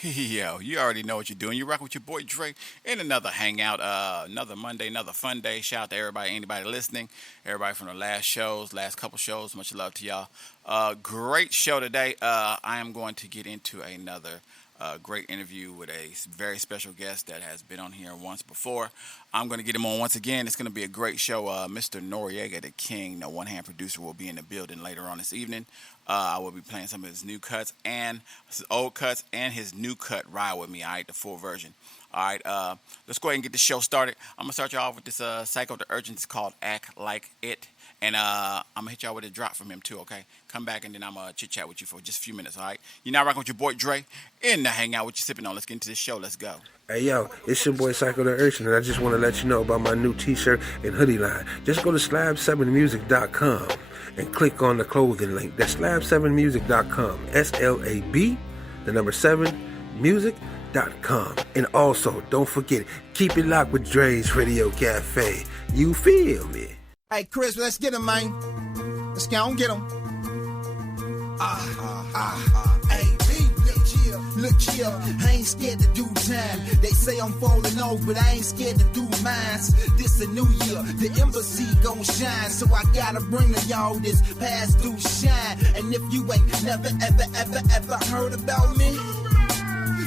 Yo, you already know what you're doing. You're rocking with your boy Dre in another hangout, another Monday, another fun day. Shout out to everybody, anybody listening, everybody from the last couple shows. Much love to y'all. Great show today. I am going to get into another great interview with a very special guest that has been on here once before. I'm going to get him on once again. It's going to be a great show. Mr. Noriega the King, the one-hand producer, will be in the building later on this evening. I will be playing some of his new cuts and his old cuts and his new cut, Ride With Me, all right, the full version. All right, let's go ahead and get the show started. I'm going to start you off with this Psycho the Urgent. It's called Act Like It. And I'm going to hit y'all with a drop from him, too, okay? Come back, and then I'm going to chit-chat with you for just a few minutes, all right? You're now rocking with your boy Dre in the hangout. What you sipping on? Let's get into this show. Let's go. Hey, yo, it's your boy Psycho the Urchin, and I just want to let you know about my new t-shirt and hoodie line. Just go to slab7music.com and click on the clothing link. That's slab7music.com. SLAB, the number 7, music.com. And also, don't forget, keep it locked with Dre's Radio Cafe. You feel me? Hey, Chris, let's get him, man. Let's go and get him. Hey, look here, I ain't scared to do time. They say I'm falling off, but I ain't scared to do mine. This a new year, the embassy gon' shine. So I gotta bring to y'all this past due shine. And if you ain't never, ever heard about me,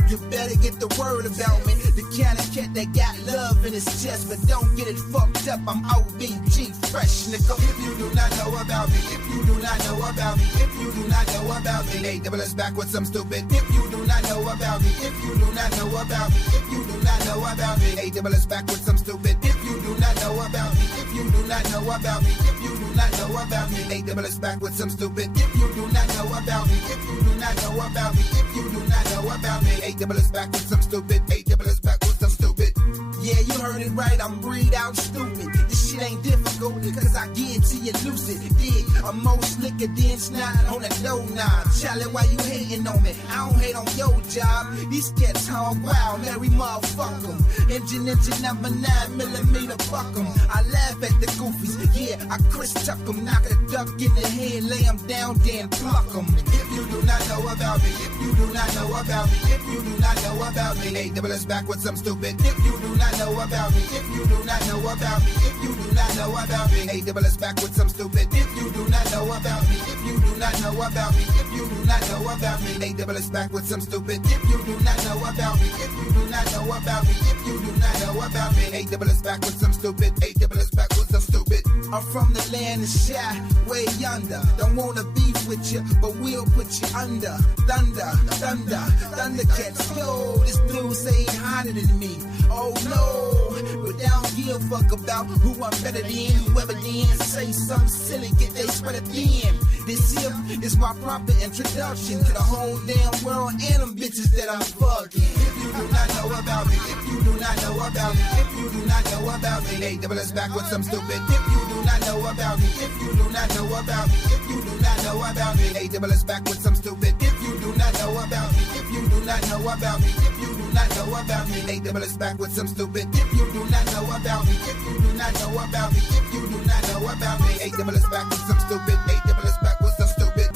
you better get the word about me. The kind of cat that got love in his chest, but don't get it fucked up. I'm OBG fresh, nigga. If you do not know about me, if you do not know about me, if you do not know about me, A double S back with some stupid. If you do not know about me, if you do not know about me, if you do not know about me, A double S back with some stupid. If you do not know about me, if you do not know about me, if you do not know about me, A double S back with some stupid. If you do not know about me, if you do not know about me, if you do not know about me, A double S back with some stupid. A double S back with some stupid. Yeah, you heard it right, I'm breed out stupid. This shit ain't difficult, cause I get it to you lucid. Dig, I'm more slicker than snot on a doorknob. Charlie, why you hating on me? I don't hate on your job. These cats hog wild, Larry motherfuck 'em. Engine number 9mm, fuck 'em. I laugh at the goofies, yeah, I Chris tuck 'em. Knock a duck in the head, lay 'em down, then pluck 'em. If you do not know about me, if you do not know about me, if you do not know about me, A double S back with some stupid. If you do not know about me, if you do not know about me, if you do not know about me, A double S back with some stupid. If you do not know about me, if you do not know about me, if you do not know about me, A double S back with some stupid. If you do not know about me, if you do not know about me, if you do not know about me, A double S back with some stupid. A double S back with some stupid. I'm from the land of shy, way yonder. Don't wanna beef with you, but we'll put you under. Thunder, Thundercats. Yo, this dude say he hotter than me. Oh no, but I don't give a fuck about who I'm better than. Whoever then say something silly, get they sweater thin. This here is my proper introduction to the whole damn world and them bitches that I'm fucking. If you do not know about me, if you do not know about me, if you do not know about me, A double S back with some stupid. If you do not know about me, if you do not know about me, if you do not know about me, A double S back with some stupid. If you do not know about me, if you do not know about me, if you do not know about me, A double S back with some stupid. If you do not know about me, if you do not know about me, if you do not know about me, A double S back with some stupid. A double S back with some stupid.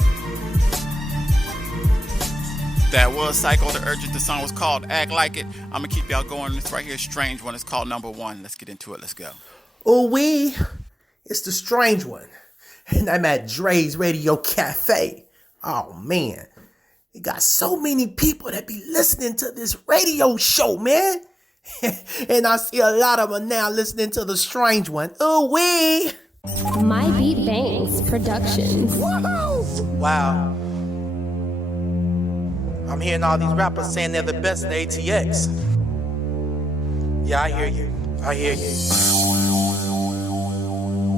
That was Psycho the Urgent. The song was called Act Like It. I'm going to keep y'all going. This right here, Strange One. It's called Number One. Let's get into it. Let's go. Oh, it's the Strange One. And I'm at Dre's Radio Cafe. Oh, man. It got so many people that be listening to this radio show, man. And I see a lot of them now listening to the Strange One. Oh, My Beat Bangs Productions. Whoa. Wow. I'm hearing all these rappers saying they're the best in ATX. Yeah, I hear you.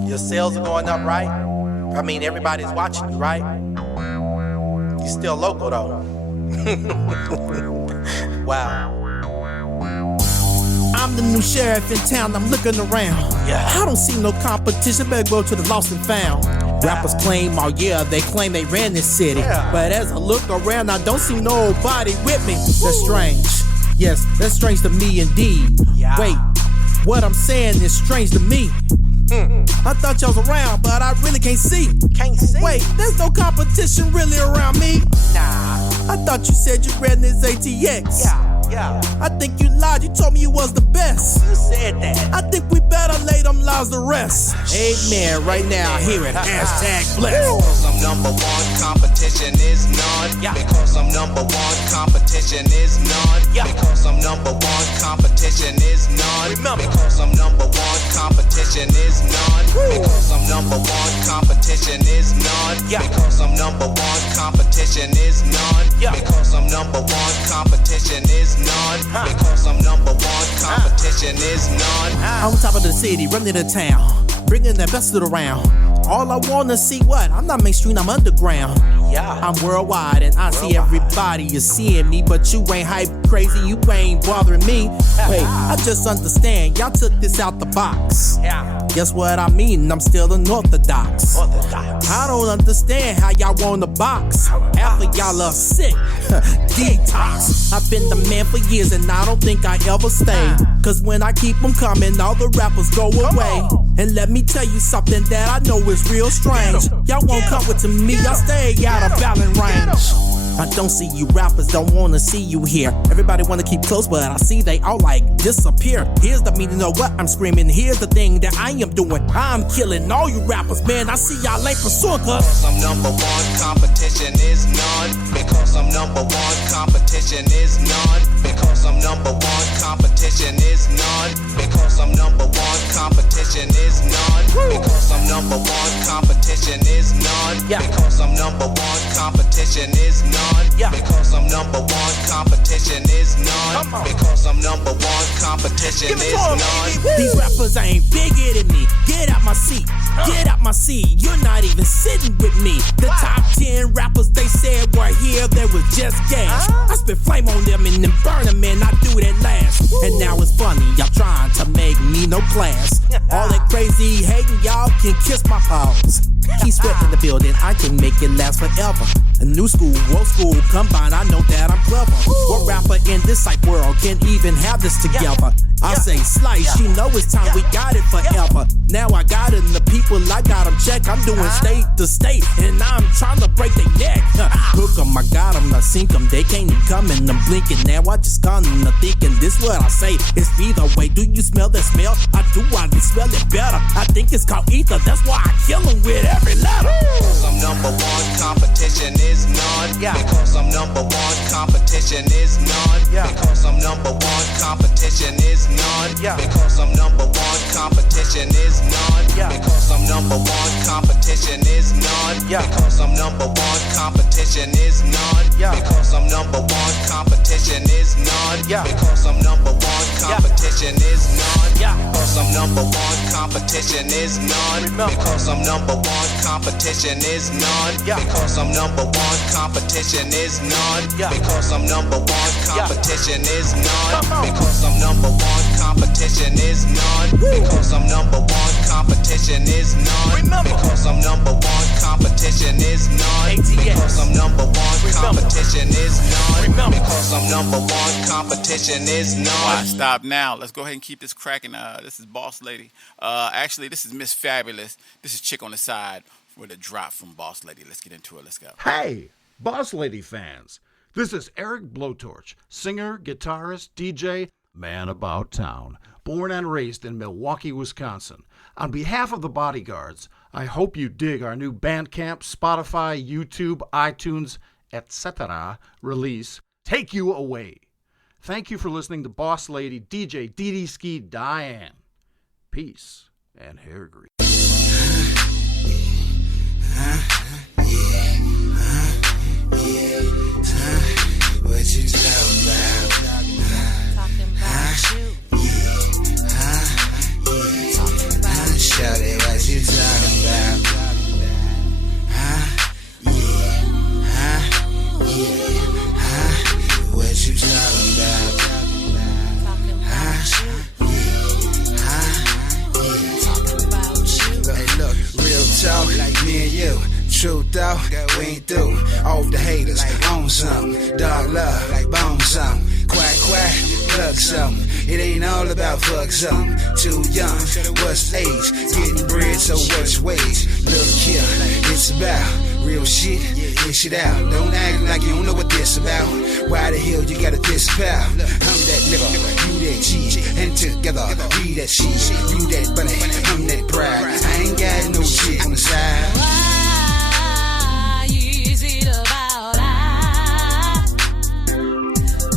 Your sales are going up, right? I mean, everybody's watching you, right? You still local, though. Wow. I'm the new sheriff in town, I'm looking around. Yeah. I don't see no competition, better go to the lost and found. Rappers claim, oh yeah, they claim they ran this city. Yeah. But as I look around, I don't see nobody with me. That's strange. Yes, that's strange to me indeed. Yeah. Wait, what I'm saying is strange to me. I thought y'all was around, but I really can't see. Can't see? Wait, there's no competition really around me. Nah. I thought you said you ran this ATX. Yeah. I think you lied, you told me you was the best. You said that. I think we better lay them lies to rest. Amen. Right now, hear it. Hashtag blessed. Because I'm number one, competition is none. Because I'm number one, competition is none. Because I'm number one, competition is none. Because I'm number one, competition is none. Because I'm number one, competition is none. Because I'm number one, competition is none. Because I'm number one, competition is none. Because I'm number one, competition is none. On top of the city, running the town, bringing the best of the round. All I wanna see what? I'm not mainstream, I'm underground. I'm worldwide and I see everybody is seeing me, but you ain't hype crazy, you ain't bothering me. Wait, I just understand, y'all took this out the box. Guess what I mean? I'm still unorthodox. I don't understand how y'all want a box. Half of y'all are sick. Detox. I've been the man for years and I don't think I ever stay. Cause when I keep them coming, all the rappers go away. And let me tell you something that I know is real strange. Y'all won't come with to me, y'all stay out of balance range. I don't see you rappers, don't wanna see you here. Everybody wanna keep close, but I see they all like disappear. Here's the meaning of what I'm screaming. Here's the thing that I am doing. I'm killing all you rappers, man. I see y'all ain't pursuing cause I'm number one, competition is none. Because I'm number one, competition is none. Because I'm number one, competition is none. Because I'm number one, competition is none. Because I'm number one, competition is none. Because I'm number one, competition is none. Because I'm number one, competition is none. Because I'm number one, competition is none. These rappers ain't bigger than me. Get out my seat. Get out my seat. You're not even sitting with me. The top 10 rappers they said were here, they was just gas. I spit flame on them and then burn them, and I do that last. And now it's funny, y'all trying to make me no class. All that crazy hating, y'all can kiss my paws. Keep sweating the building, I can make it last forever. A new school, old school combined, I know that I'm clever. What rapper in this hype world can even have this together? I say slice, you know it's time we got it forever. Now I got it and the people, I got them check. I'm doing state to state and I'm trying to break their neck. Hook them, I got them, I sink them. They can't even come and I'm blinking. Now I just come to thinking this what I say. It's either way, do you smell that smell? I do, I can smell it better. I think it's called ether, that's why I kill them with every letter. Because I'm number one, competition is none. Because I'm number one, competition is none. Because I'm number one, competition is none. Because I'm number one, competition is none. Because I'm number one, competition is none. Because I'm number one, competition is none. Because I'm number one, competition is none. Because I'm number one, competition is none. Because I'm number one, competition is none. Because I'm number one, competition is none. Because I'm number one, competition is none. Because I'm number one, competition is none. Because I'm number one, competition is none. Because I'm number one, competition is none. Because I'm number one, competition is none. Because I'm number one, competition is none. Because I'm number one, competition is none. Why stop now? Let's go ahead and keep this cracking. This is Boss Lady. Actually, this is Miss Fabulous. This is Chick on the Side with a drop from Boss Lady. Let's get into it. Let's go. Hey, Boss Lady fans. This is Eric Blowtorch, singer, guitarist, DJ, man about town, born and raised in Milwaukee, Wisconsin. On behalf of the Bodyguards, I hope you dig our new Bandcamp, Spotify, YouTube, iTunes, etc. release, Take You Away. Thank you for listening to Boss Lady, DJ Dee Ski Diane. Peace and hair grease. What you talking about? Talking about you. Talking about Shawty, what you talking about? What you talking about? Talking about you. Hey, look, real talk, like me and you. Truth though, we ain't through. Off the haters, on some. Dog love, like bone some. Quack, quack, plug some. It ain't all about fuck some. Too young, what's age? Getting bread, so what's wage? Look here, it's about real shit, dish it out. Don't act like you don't know what this about. Why the hell you gotta diss about? I'm that nigga, you that cheese, and together we that shit. You that bunny, I'm that pride. I ain't got no shit on the side. Why is it about I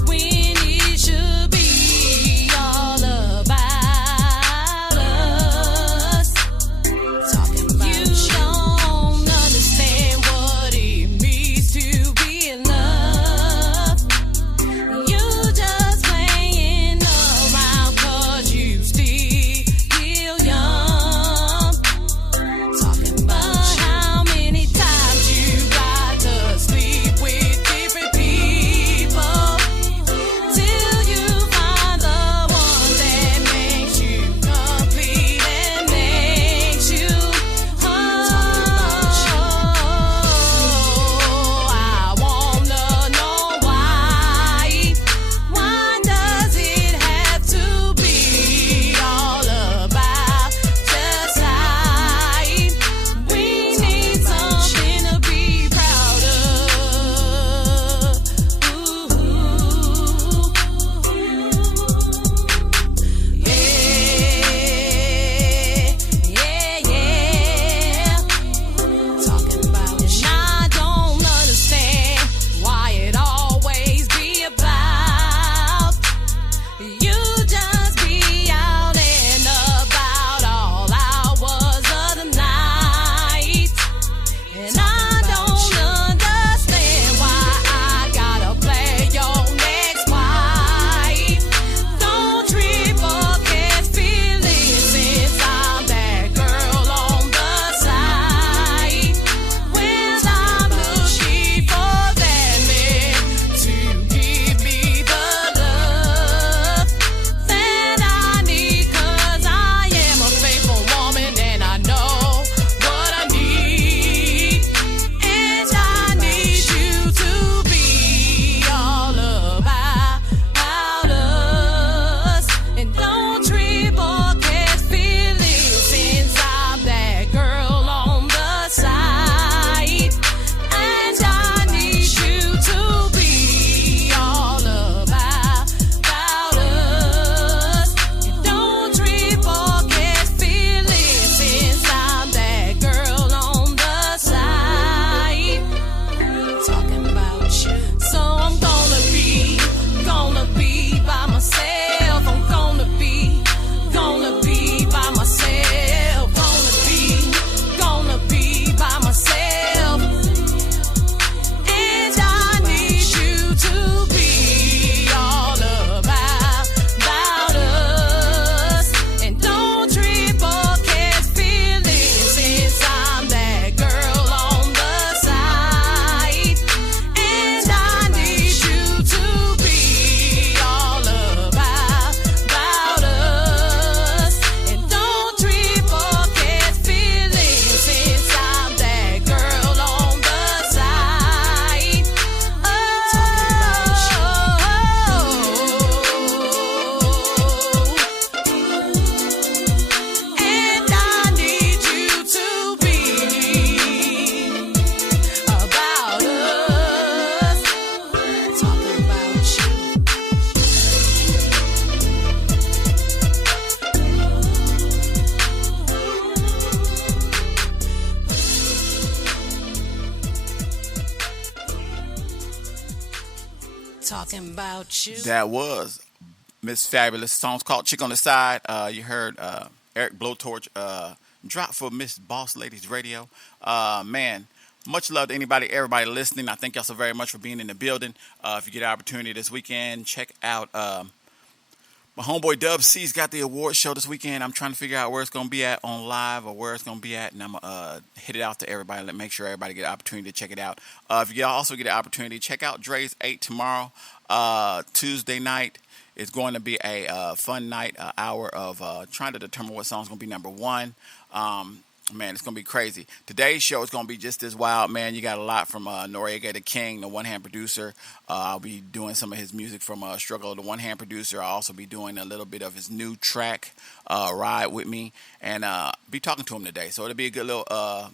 when it should be all about us? Talking about you don't understand what it means to be in love. You just playing around 'cause you still young. Talking about how many times you got to sleep with different people till you find the one that makes you complete and makes you whole. I wanna know why. Why does it have to be all about just right? We need something to be proud of. Yeah. Talking about and I don't understand why it always be about you just be out and about all hours of the night. And I don't understand why I gotta play your next wife. Don't trip or get feelings since I'm that girl on the side. When I'm looking for that man to give me the love that I need, 'cause I am a faithful woman and I know what I need. And I need you to be all about us. And don't trip or catch feelings since I'm that girl on the side. And I need you to be all about us. And don't trip or catch feelings since I'm that girl on the side. Talking about you. So I'm gonna be by myself. I'm gonna be by myself. Gonna be by myself. And I need you to be all about us. And don't trip or catch feelings since I'm that girl on the side. And I need you to be all about us. And don't trip or catch feelings since I'm that girl on the side. And I need you to be about us. Talking about you. Talking about you. That was Miss Fabulous. Song's called Chick on the Side. You heard Eric Blowtorch drop for Miss Boss Ladies Radio. Man, much love to everybody listening. I thank y'all so very much for being in the building. If you get an opportunity this weekend, check out my homeboy Dub C's got the award show this weekend. I'm trying to figure out where it's going to be at on live or where it's going to be at, and I'm going to hit it out to everybody and make sure everybody get an opportunity to check it out. If you also get an opportunity, check out Dre's 8 tomorrow, Tuesday night. It's going to be a fun night, hour of trying to determine what song's going to be number one. Man, it's going to be crazy. Today's show is going to be just as wild, man. You got a lot from Noriega the King, the one-hand producer. I'll be doing some of his music from Struggle, the one-hand producer. I'll also be doing a little bit of his new track, Ride With Me, and be talking to him today. So it'll be a good little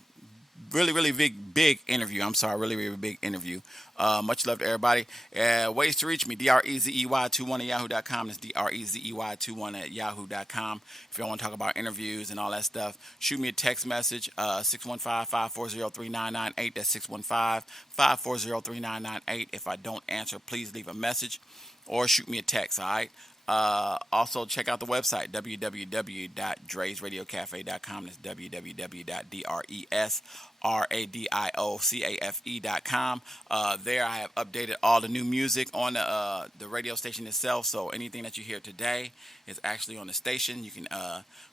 really big interview. I'm sorry, really big interview. Much love to everybody. Ways to reach me, drezey21 at yahoo.com. That's drezey21 at yahoo.com. If y'all want to talk about interviews and all that stuff, shoot me a text message, 615-540-3998. That's 615-540-3998. If I don't answer, please leave a message or shoot me a text, all right? Also, check out the website, www.dresradiocafe.com. That's www.dresradiocafe.com. There I have updated all the new music on the radio station itself. So anything that you hear today is actually on the station. You can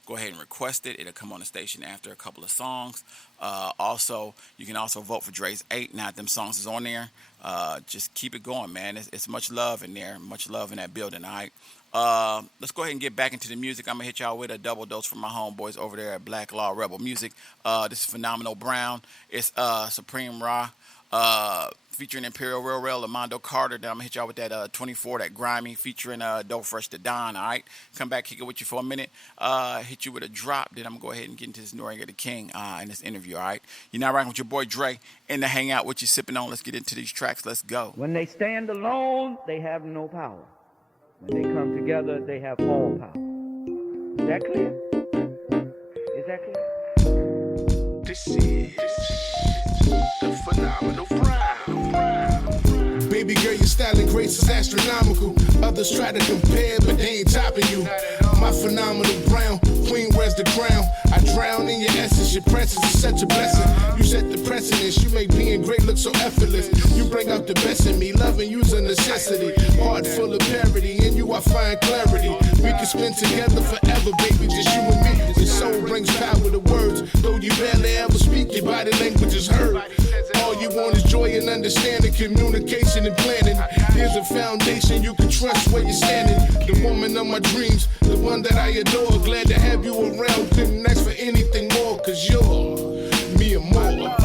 go ahead and request it. It'll come on the station after a couple of songs. Also, you can also vote for Dre's 8. Now that them songs is on there, just keep it going, man. It's much love in there, much love in that building, all right? Let's go ahead and get back into the music. I'm going to hit y'all with a double dose from my homeboys over there at Black Law Rebel Music. This is Phenomenal Brown. It's Supreme Ra featuring Imperial Real Rail, Lamando Carter. Then I'm going to hit y'all with that 24, that Grimy, featuring Dope Fresh to Don, all right? Come back, kick it with you for a minute. Hit you with a drop. Then I'm going to go ahead and get into this Noriega the King in this interview, all right? You're now rocking with your boy Dre in the Hangout. What you sipping on? Let's get into these tracks. Let's go. When they stand alone, they have no power. When they come together, they have all power. Is that clear? Is that clear? This is the Phenomenal Brown. Baby girl, your style and grace is astronomical. Others try to compare, but they ain't topping you. My Phenomenal Brown, queen wears the crown. I drown in your essence, your presence is such a blessing. You set the precedence, you make being great look so effortless. You bring out the best in me, loving you's a necessity. Heart full of parity, in you I find clarity. We can spend together forever, baby, just you and me. Your soul brings power to words, though you barely ever speak, your body language is heard. All you want is joy and understanding, communication and planning. Here's a foundation you can trust where you're standing. The woman of my dreams, the one that I adore. Glad to have you around, couldn't ask for anything more. Cause you're me and more,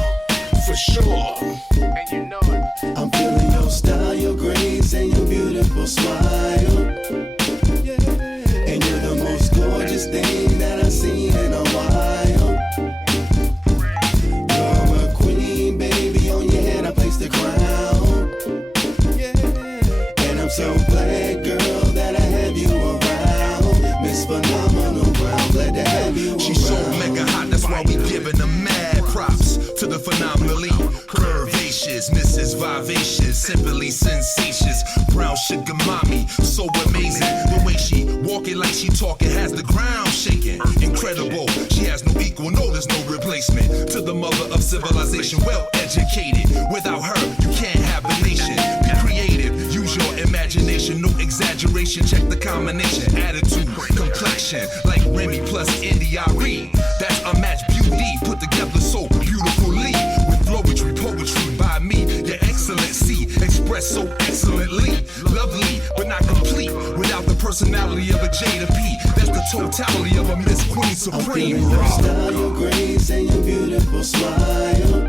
for sure. And you know it. I'm feeling your style, your grace, and your beautiful smile. And you're the most gorgeous thing that I've seen in a while. You're a queen, baby, on your head I place the crown. And I'm so glad, girl, that I have you around. Miss Phenomenal Brown, glad to have you around. She's so mega hot, that's why we giving her mad props. To the phenomenally curvaceous, Mrs. Vivacious, simply sensacious, brown sugar mommy, so amazing. The way she walking like she talking has the ground shaking. Incredible, she has no equal, no, there's no replacement. To the mother of civilization, well educated. Without her, you can't have a nation. Be creative, use your imagination, no exaggeration. Check the combination, attitude, complexion, like Remy plus India.Arie. That's a match beauty put together so beautifully. With poetry by me, your excellency expressed so excellently. Lovely, but not complete without the personality of a J to P. That's the totality of a Miss Queen Supreme. I'm feeling your style, your grace, and your beautiful smile.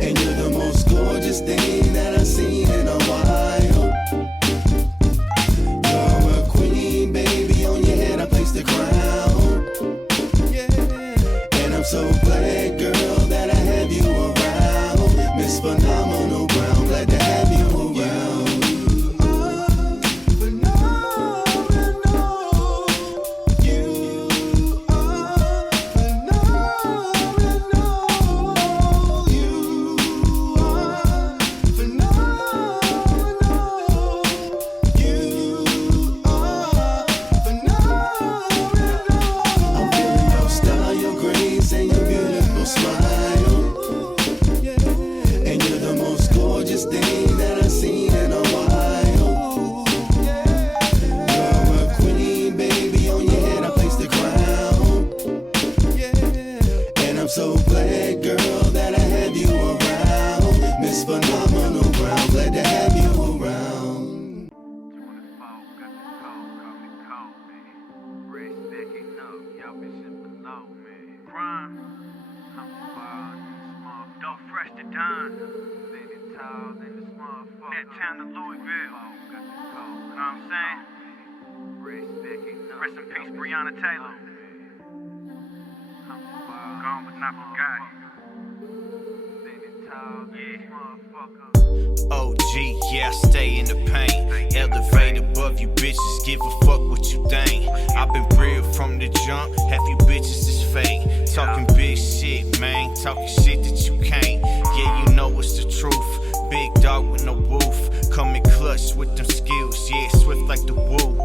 And you're the most gorgeous thing that I've seen in a while. You're a queen, baby, on your head I place the crown. And I'm so glad, girl, that I have you around. Miss Phenomenal Brown, glad to have you around. Rest in peace, Breonna Taylor. Gone but not forgotten. OG, yeah, I stay in the paint. Elevate above you bitches, give a fuck what you think. I've been real from the jump, half you bitches is fake. Talking big shit, man, talking shit that you can't. Yeah, you know it's the truth. Big dog with no woof, coming clutch with them skills, yeah, swift like the woo.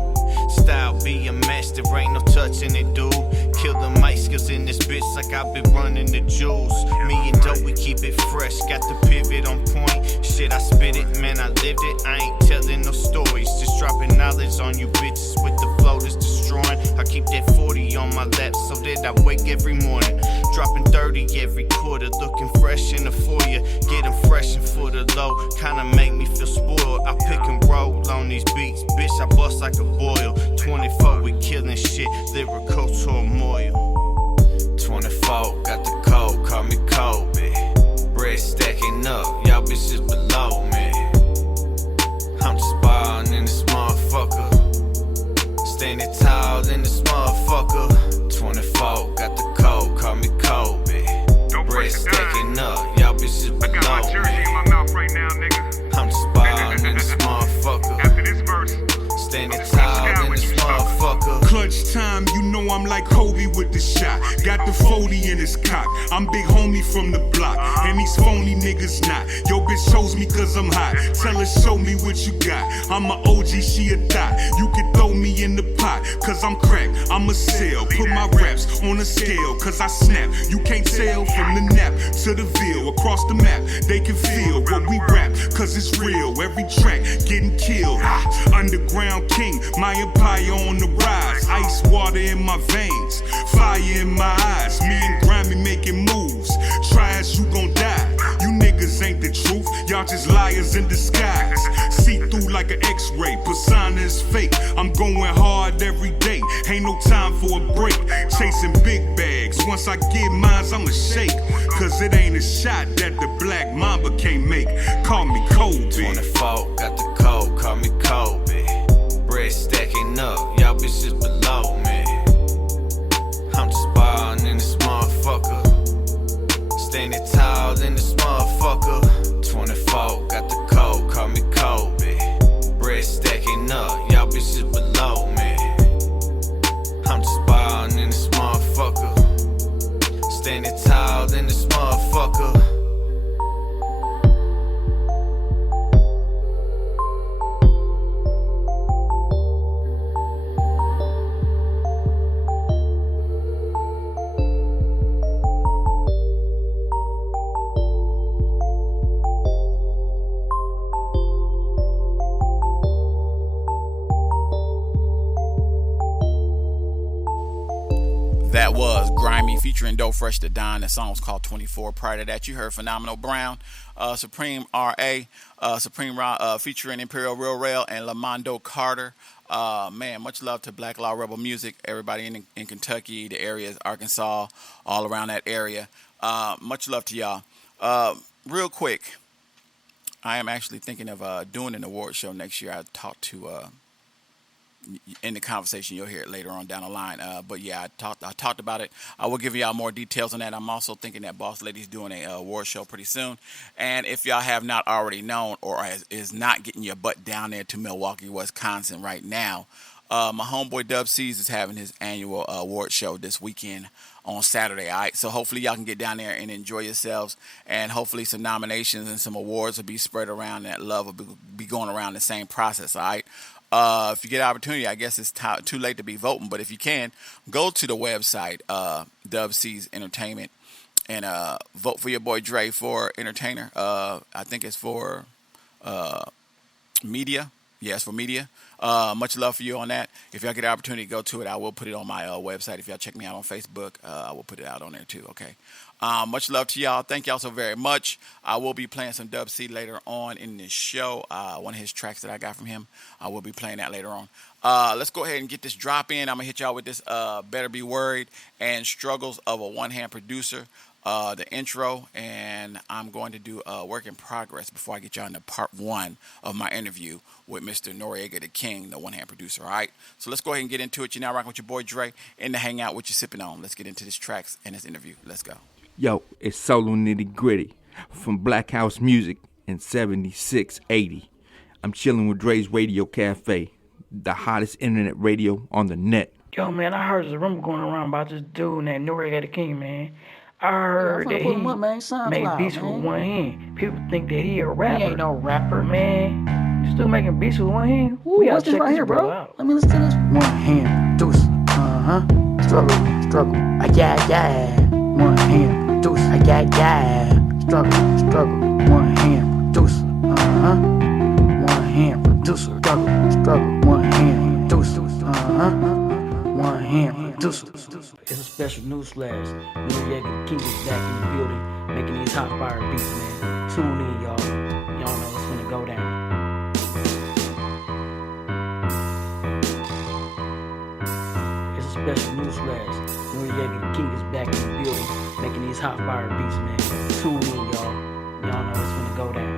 Style be a mess, there ain't no touching it, dude. Kill the mic skills in this bitch like I've been running the jewels. Me and Dope, we keep it fresh, got the pivot on point. Shit, I spit it, man, I lived it. I ain't telling no stories, just dropping knowledge on you bitches with the flow that's destroying. I keep that 40 on my lap so that I wake every morning. Dropping 30 every quarter, looking fresh in the foyer. Getting fresh and for the low, kinda make me feel spoiled. I pick and roll on these beats, bitch, I bust like a boil. 24, we killing shit, lyrical turmoil. 24, got the code, call me Kobe. Bread stacking up, y'all bitches below me. I'm just ballin' in this motherfucker. Standing tall in this motherfucker. 24, got the code, call me Kobe. Bread stacking up, y'all bitches below me. I got my jersey in my mouth right now, nigga. I'm just ballin' in this motherfucker. After this verse, standing tall in this motherfucker. Clutch time, you know I'm like Kobe with the shot. Got the 40 in his cock. I'm big homie from the block, and these phony niggas not. Yo bitch chose me cause I'm hot. Tell her show me what you got. I'm a OG, she a dot. You can throw me in the pot, cause I'm cracked, I'm a sell. Put my raps on a scale, cause I snap. You can't tell from the nap to the veal. Across the map, they can feel what we rap, cause it's real. Every track getting killed. Underground king, my empire on the rise. Ice water in my veins, fire in my eyes. Me and Grammy making moves. Try as you gon' die. You niggas ain't the truth, y'all just liars in disguise. See through like an x-ray, persona is fake. I'm going hard every day, ain't no time for a break. Chasing big bags, once I get mines I'ma shake. Cause it ain't a shot that the black mamba can't make. Call me Kobe. 24, got the code, call me Kobe. Bread stacking up, y'all bitches below me. I'm just ballin' in this motherfucker. Standing tall in this motherfucker. 24, got the code, call me Kobe. Bread stacking up, y'all bitches below me. I'm just ballin' in this motherfucker. Standing tall in this motherfucker. That was Grimy featuring Doe Fresh the Don. The song was called 24. Prior to that, you heard Phenomenal Brown, Supreme R.A., Supreme featuring Imperial Real Rail and Lamondo Carter. Man, much love to Black Law Rebel Music. Everybody in Kentucky, the areas, Arkansas, all around that area. Much love to y'all. Real quick, I am actually thinking of doing an award show next year. I talked to... in the conversation, you'll hear it later on down the line. But yeah, I talked about it. I will give y'all more details on that. I'm also thinking that Boss Lady's doing a award show pretty soon. And if y'all have not already known or is not getting your butt down there to Milwaukee, Wisconsin right now, my homeboy Dub C's is having his annual award show this weekend on Saturday. All right, so hopefully y'all can get down there and enjoy yourselves, and hopefully some nominations and some awards will be spread around. That love will be going around the same process. All right. If you get an opportunity, I guess it's too late to be voting, but if you can, go to the website, Dub C's Entertainment, and vote for your boy Dre for entertainer. I think it's for media. Yeah, it's for media. Much love for you on that. If y'all get an opportunity to go to it, I will put it on my website. If y'all check me out on Facebook, I will put it out on there too, okay? Much love to y'all. Thank y'all so very much. I will be playing some Dub C later on in this show. One of his tracks that I got from him. I will be playing that later on. Let's go ahead and get this drop in. I'm going to hit y'all with this Better Be Worried and Struggles of a One-Hand Producer, the intro, and I'm going to do a work in progress before I get y'all into part one of my interview with Mr. Noriega the King, the one-hand producer, all right? So let's go ahead and get into it. You're now rocking with your boy Dre in the Hangout, what you sipping on. Let's get into this tracks and this interview. Let's go. Yo, it's solo nitty gritty. from Black House Music in 7680. I'm chilling with Dre's Radio Cafe, the hottest internet radio on the net. Yo, man, I heard there's a rumor going around about this dude named Noriega the King, man. I heard that he made beats with one hand. People think that he a rapper. He ain't no rapper, man. This dude making beats with one hand? Ooh, what's this right here, bro? Out. Let me listen to this. One hand, deuce. Struggle. Yeah. One hand, deuce. Yeah. Struggle. One hand, deuce. One hand, producer. Struggle. One hand, deuce. One hand, producer. It's a special news flash. Noriega the King is back in the building, making these hot fire beats, man. Tune in, y'all. Y'all know it's gonna go down. It's a special news flash. Noriega the King is back in the building, making these hot fire beats, man. Tune in, y'all. Y'all know it's gonna go down.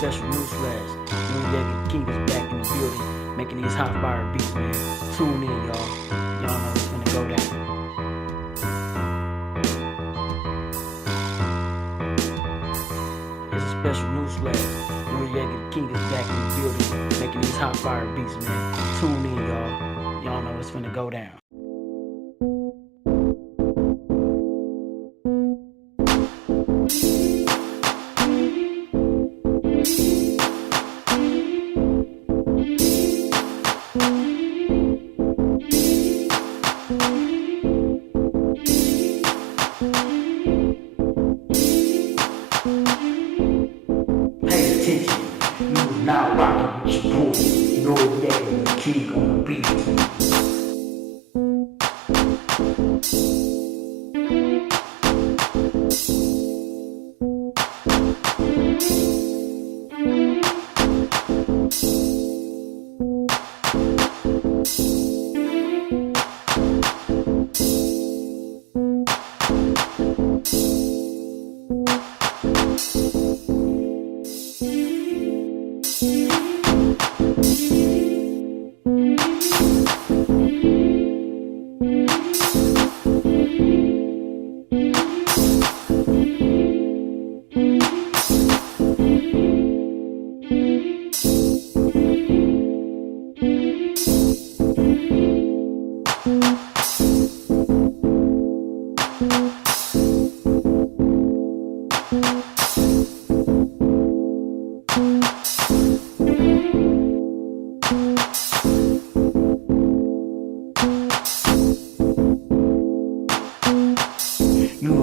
Special news flash. Noriega the King is back in the building, making these hot fire beats, man. Tune in, y'all. Y'all know it's gonna go down. It's a special news flash. Noriega the King is back in the building, making these hot fire beats, man. Tune in, y'all. Y'all know it's gonna go down.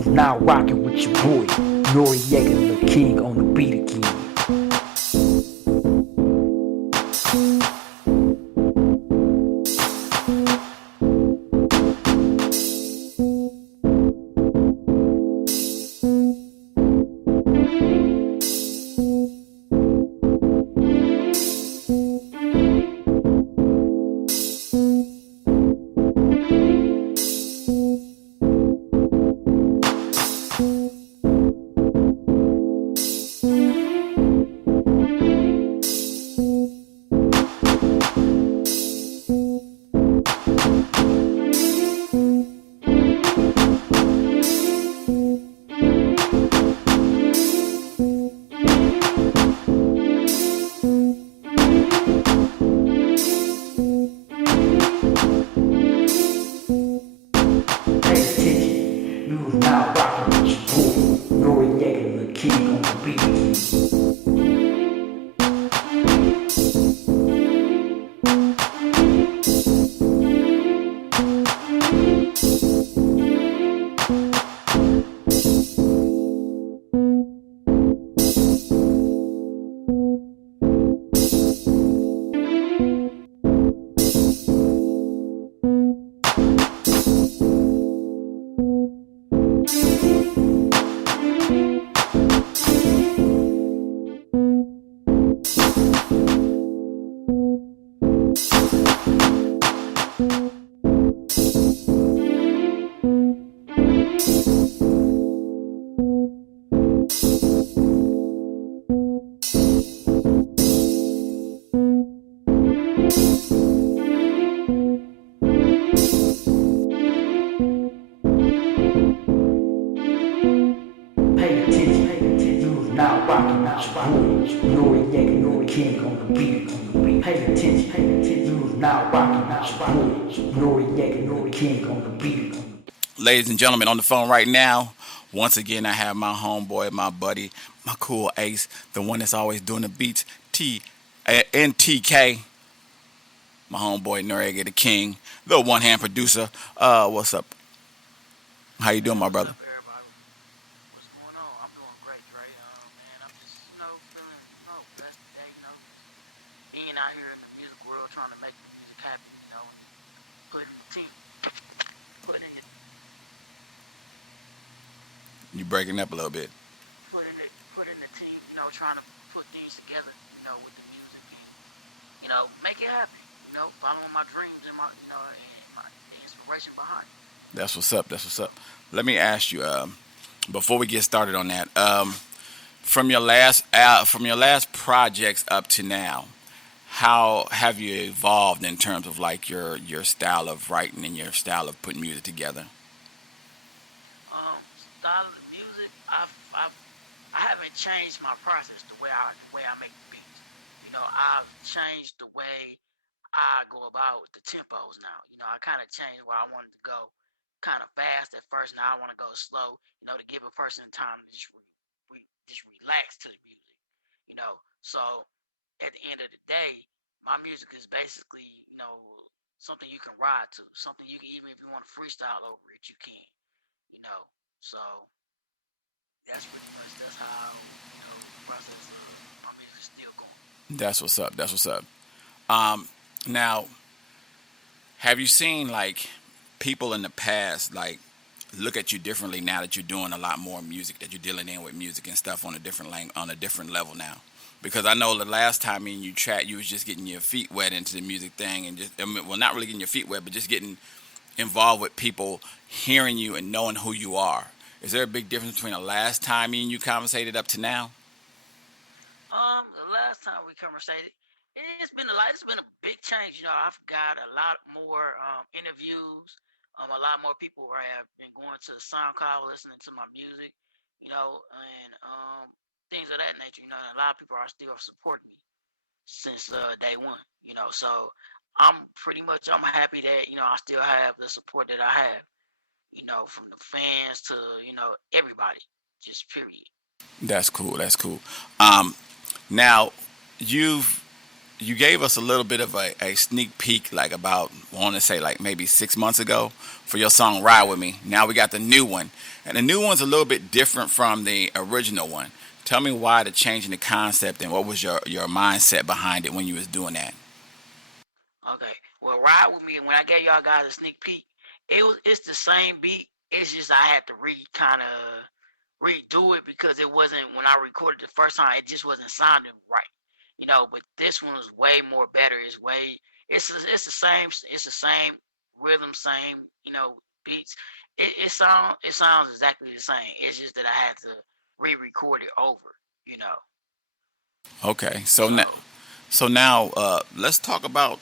Now rocking with your boy, Noriega the King on the beat again. it's your boy, Noriega, Nori King on the beat. Pay attention, you is now rocking with your boy, Noriega, Nori King on the beat. Ladies and gentlemen, on the phone right now, once again, I have my homeboy, my buddy, my cool ace, the one that's always doing the beats, NTK, my homeboy Noriega the King, the one-hand producer. What's up? How you doing, my brother? You breaking up a little bit. That's what's up. That's what's up. Let me ask you, before we get started on that, from your last projects up to now, how have you evolved in terms of like your style of writing and your style of putting music together? That's what's up. That's what's up. Now, have you seen like people in the past like look at you differently now that you're doing a lot more music, that you're dealing in with music and stuff on a different on a different level now? Because I know the last time me and you chat, you was just getting your feet wet into the music thing, and just well, not really getting your feet wet, but just getting involved with people hearing you and knowing who you are. Is there a big difference between the last time me and you conversated up to now? That's cool. That's cool. Now, you gave us a little bit of a sneak peek, like about, I want to say like maybe 6 months ago, for your song "Ride with Me." Now we got the new one, and the new one's a little bit different from the original one. Tell me why the change in the concept, and what was your mindset behind it when you was doing that? Okay, so now let's talk about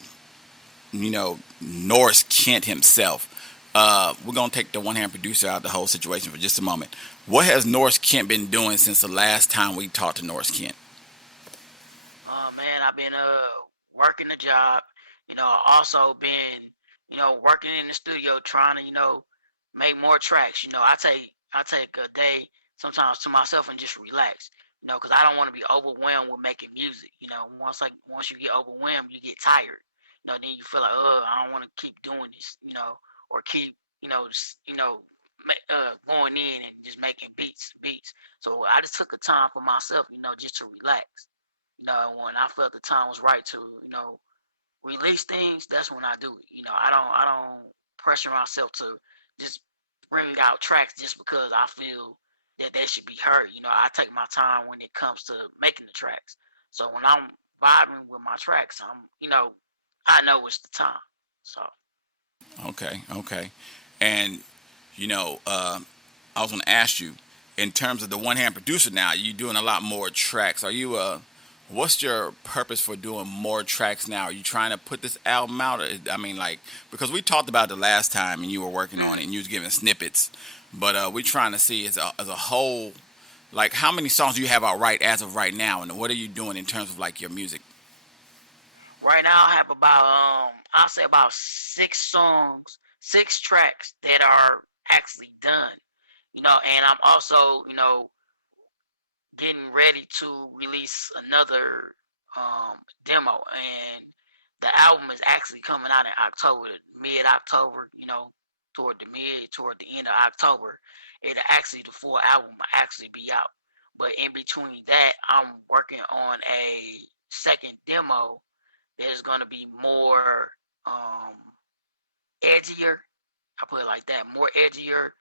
Norris Kent himself. We're gonna take the one hand producer out of the whole situation for just a moment. What has Norris Kent been doing since the last time we talked to Norris Kent? Okay, okay, and I was gonna ask you, in terms of the one hand producer now, you doing a lot more tracks. Are you what's your purpose for doing more tracks now? Are you trying to put this album out? I mean, like, because we talked about it the last time and you were working on it and you was giving snippets, but we're trying to see as a whole, like how many songs do you have out right as of right now, and what are you doing in terms of like your music? Right now, I have about I'll say about 6 songs, 6 tracks that are actually done. And I'm also getting ready to release another demo, and the album is actually coming out in October, mid October. Toward the end of October, the full album will actually be out. But in between that, I'm working on a second demo that is going to be more edgier. I put it like that, more edgier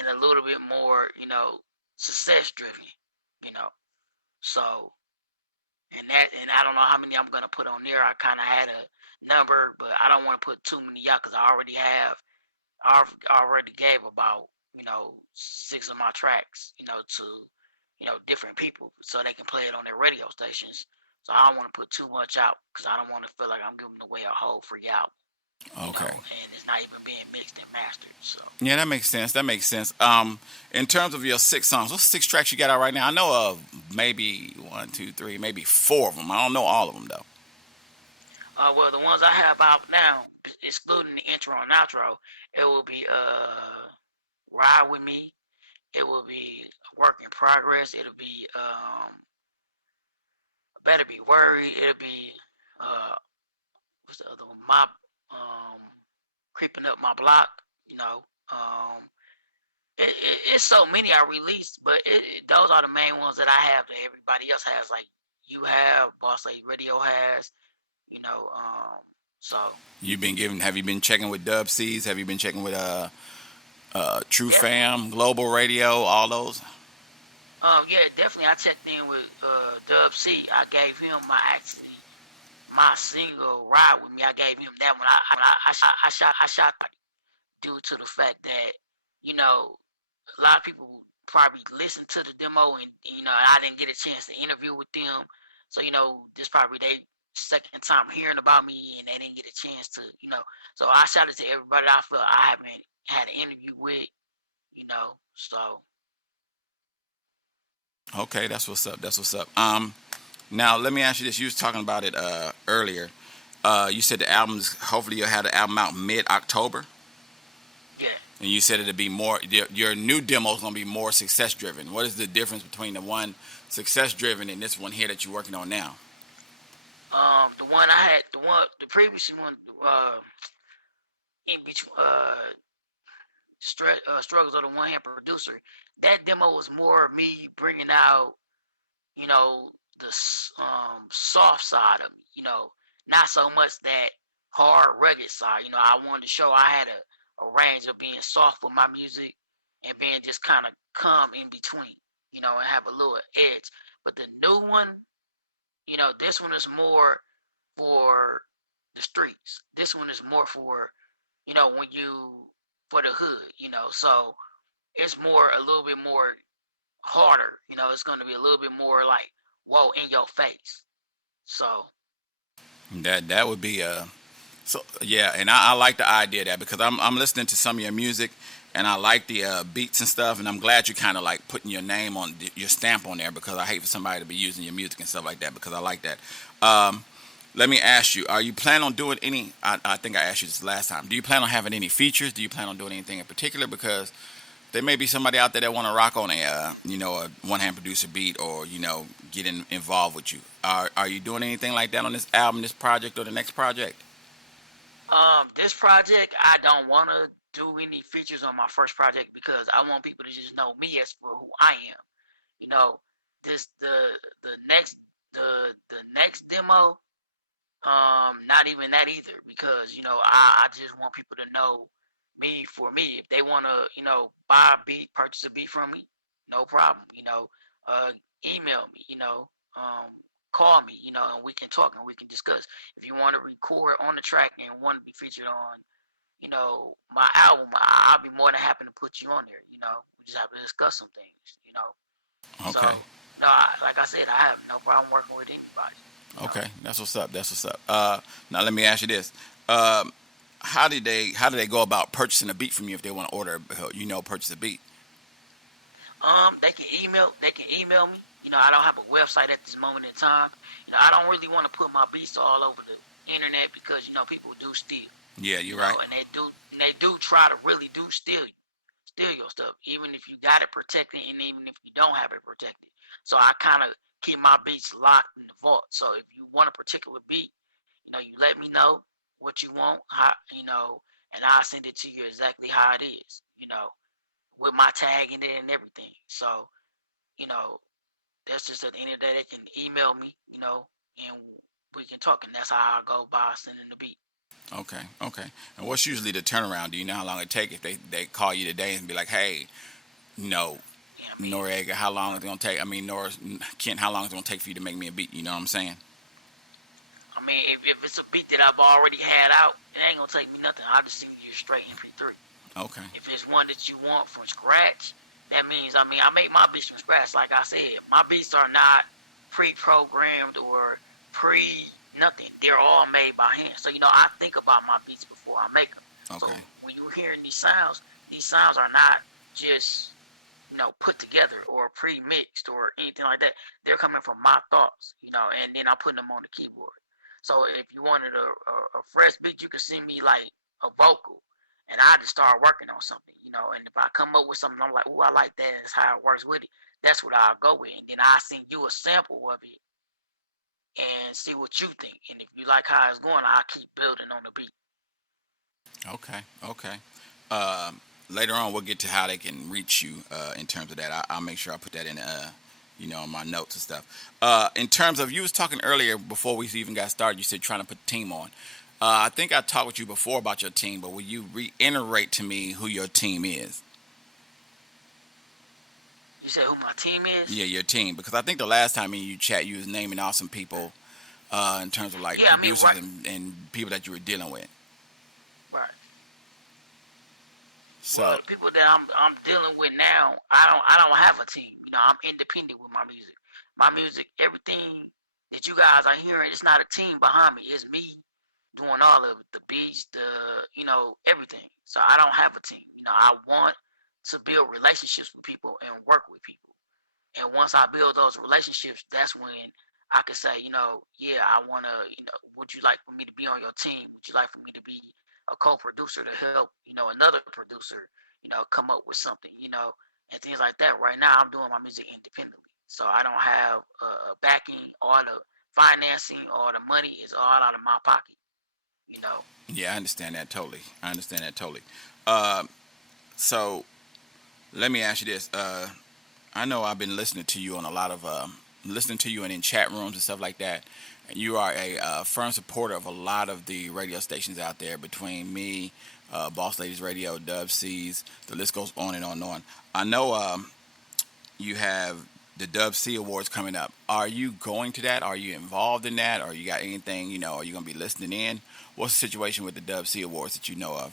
and a little bit more, success driven. You know, so and I don't know how many I'm gonna put on there. I kind of had a number, but I don't want to put too many out because I already gave about 6 of my tracks, to different people so they can play it on their radio stations. So I don't want to put too much out because I don't want to feel like I'm giving away a whole free album. Okay. And it's not even being mixed and mastered. So Yeah, that makes sense. That makes sense. In terms of your 6 songs, what's 6 tracks you got out right now? I know of maybe 1, 2, 3, maybe 4 of them. I don't know all of them though. well, the ones I have out now, excluding the intro and outro, it will be Ride With Me. It will be Work in Progress. It'll be Better Be Worried. It'll be what's the other one? My Creeping Up My Block. It's so many I released, but those are the main ones that I have that everybody else has. Like you have, Boss Lady Radio has. So Have you been checking with Dub C's? Have you been checking with True Fam, Global Radio, all those? Yeah, definitely. I checked in with Dub C. I gave him my single "Ride With Me." I gave him that one. I shot due to the fact that a lot of people probably listened to the demo, and I didn't get a chance to interview with them. So this probably they second time hearing about me, and they didn't get a chance to So I shot it to everybody I felt I haven't had an interview with. So. Okay, that's what's up. That's what's up. Now let me ask you this. You was talking about it earlier. You said the album's hopefully you'll have the album out mid-October. Yeah. And you said it'll be more. Your new demo's gonna be more success driven. What is the difference between the one success driven and this one here that you're working on now? The one I had, the previous one, in between, struggles of the one hand producer. That demo was more of me bringing out, the soft side of me. Not so much that hard, rugged side. I wanted to show I had a range of being soft with my music and being just kind of calm in between. And have a little edge. But the new one, this one is more for the streets. This one is more for, for the hood, So it's a little bit more harder. It's going to be a little bit more like, whoa, in your face. So. That would be so yeah, and I like the idea of that because I'm listening to some of your music. And I like the beats and stuff, and I'm glad you're kind of like putting your name on your stamp on there because I hate for somebody to be using your music and stuff like that because I like that. Let me ask you: are you planning on doing any? I think I asked you this last time. Do you plan on having any features? Do you plan on doing anything in particular? Because there may be somebody out there that want to rock on a one-hand producer beat or get involved with you. Are you doing anything like that on this album, this project, or the next project? This project, I don't want to do any features on my first project because I want people to just know me as for who I am. The next demo, not even that either because I just want people to know me for me. If they want to buy a beat, purchase a beat from me, no problem. Email me. Call me. And we can talk and we can discuss. If you want to record on the track and want to be featured on my album, I'll be more than happy to put you on there. We just have to discuss some things. Okay. So, like I said, I have no problem working with anybody. Okay, that's what's up. That's what's up. Now let me ask you this: how do they go about purchasing a beat from you if they want to order? Purchase a beat. They can email me. I don't have a website at this moment in time. I don't really want to put my beats all over the internet because people do steal. Yeah, you're right. And they do try to really do steal your stuff, even if you got it protected and even if you don't have it protected. So I kind of keep my beats locked in the vault. So if you want a particular beat, you let me know what you want, and I'll send it to you exactly how it is, with my tag in it and everything. So, you know, that's just at the end of the day, they can email me, and we can talk, and that's how I go by sending the beat. Okay. And what's usually the turnaround? Do you know how long it take if they call you today and be like, hey, Noriega, how long is it gonna take? I mean, Kent, how long is it gonna take for you to make me a beat? You know what I'm saying? I mean, if it's a beat that I've already had out, it ain't gonna take me nothing. I'll just send you straight MP3. Okay. If it's one that you want from scratch, that means, I make my beats from scratch. Like I said, my beats are not pre-programmed or nothing. They're all made by hand. So, I think about my beats before I make them. Okay. So when you're hearing these sounds are not just, put together or pre-mixed or anything like that. They're coming from my thoughts, and then I'm putting them on the keyboard. So if you wanted a fresh beat, you could send me like a vocal, and I just start working on something, and if I come up with something, I'm like, oh, I like that, that's how it works with it. That's what I'll go with, and then I send you a sample of it and see what you think. And if you like how it's going, I'll keep building on the beat. Okay. Later on, we'll get to how they can reach you in terms of that. I'll make sure I put that in, on my notes and stuff. In terms of, you was talking earlier before we even got started, you said trying to put the team on. I think I talked with you before about your team, but will you reiterate to me who your team is? You said who my team is? Yeah, your team. Because I think the last time you chat, you was naming awesome people in terms of like producers and people that you were dealing with. Right. So well, the people that I'm dealing with now, I don't have a team. I'm independent with my music. My music, everything that you guys are hearing, it's not a team behind me. It's me doing all of it, the beats, everything. So I don't have a team. I want to build relationships with people and work with people. And once I build those relationships, that's when I can say, yeah, I want to, would you like for me to be on your team? Would you like for me to be a co-producer to help, another producer, come up with something, and things like that. Right now, I'm doing my music independently. So I don't have backing, all the financing, all the money is all out of my pocket. Yeah, I understand that totally. So let me ask you this. I know I've been listening to you on a lot of listening to you and in chat rooms and stuff like that. And you are a firm supporter of a lot of the radio stations out there. Between me, Boss Ladies Radio, Dub C's, the list goes on and on and on. I know you have the Dub C Awards coming up. Are you going to that? Are you involved in that? Or you got anything? Are you going to be listening in? What's the situation with the Dub C Awards that you know of?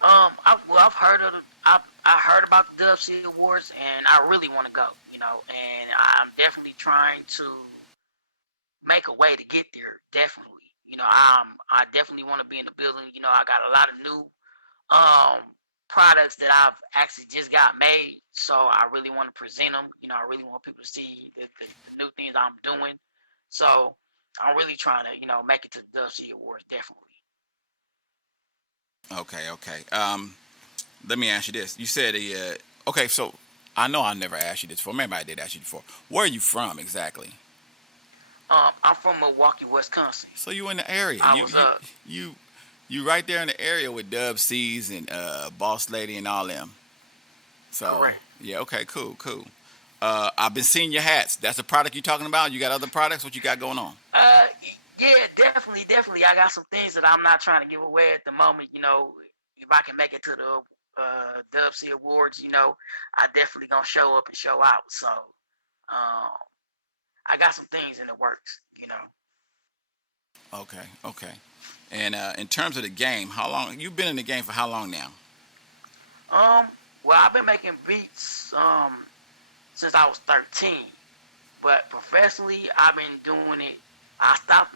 I've heard of I heard about the Dub C Awards, and I really want to go. And I'm definitely trying to make a way to get there. Definitely. I definitely want to be in the building. I got a lot of new products that I've actually just got made, so I really want to present them. I really want people to see the new things I'm doing. So I'm really trying to, make it to the Dub C Awards, definitely. Okay. Let me ask you this. You said okay, so I know I never asked you this before. Maybe I did ask you before. Where are you from exactly? I'm from Milwaukee, Wisconsin. So you in the area? You right there in the area with Dub C's and Boss Lady and all them. So correct. Yeah, okay, cool. I've been seeing your hats. That's the product you talking about? You got other products? What you got going on? Yeah, definitely. I got some things that I'm not trying to give away at the moment. If I can make it to the Dub C Awards, I definitely gonna show up and show out. So, I got some things in the works. Okay. And in terms of the game, how long you've been in the game for? How long now? Well, I've been making beats since I was 13, but professionally, I've been doing it. I stopped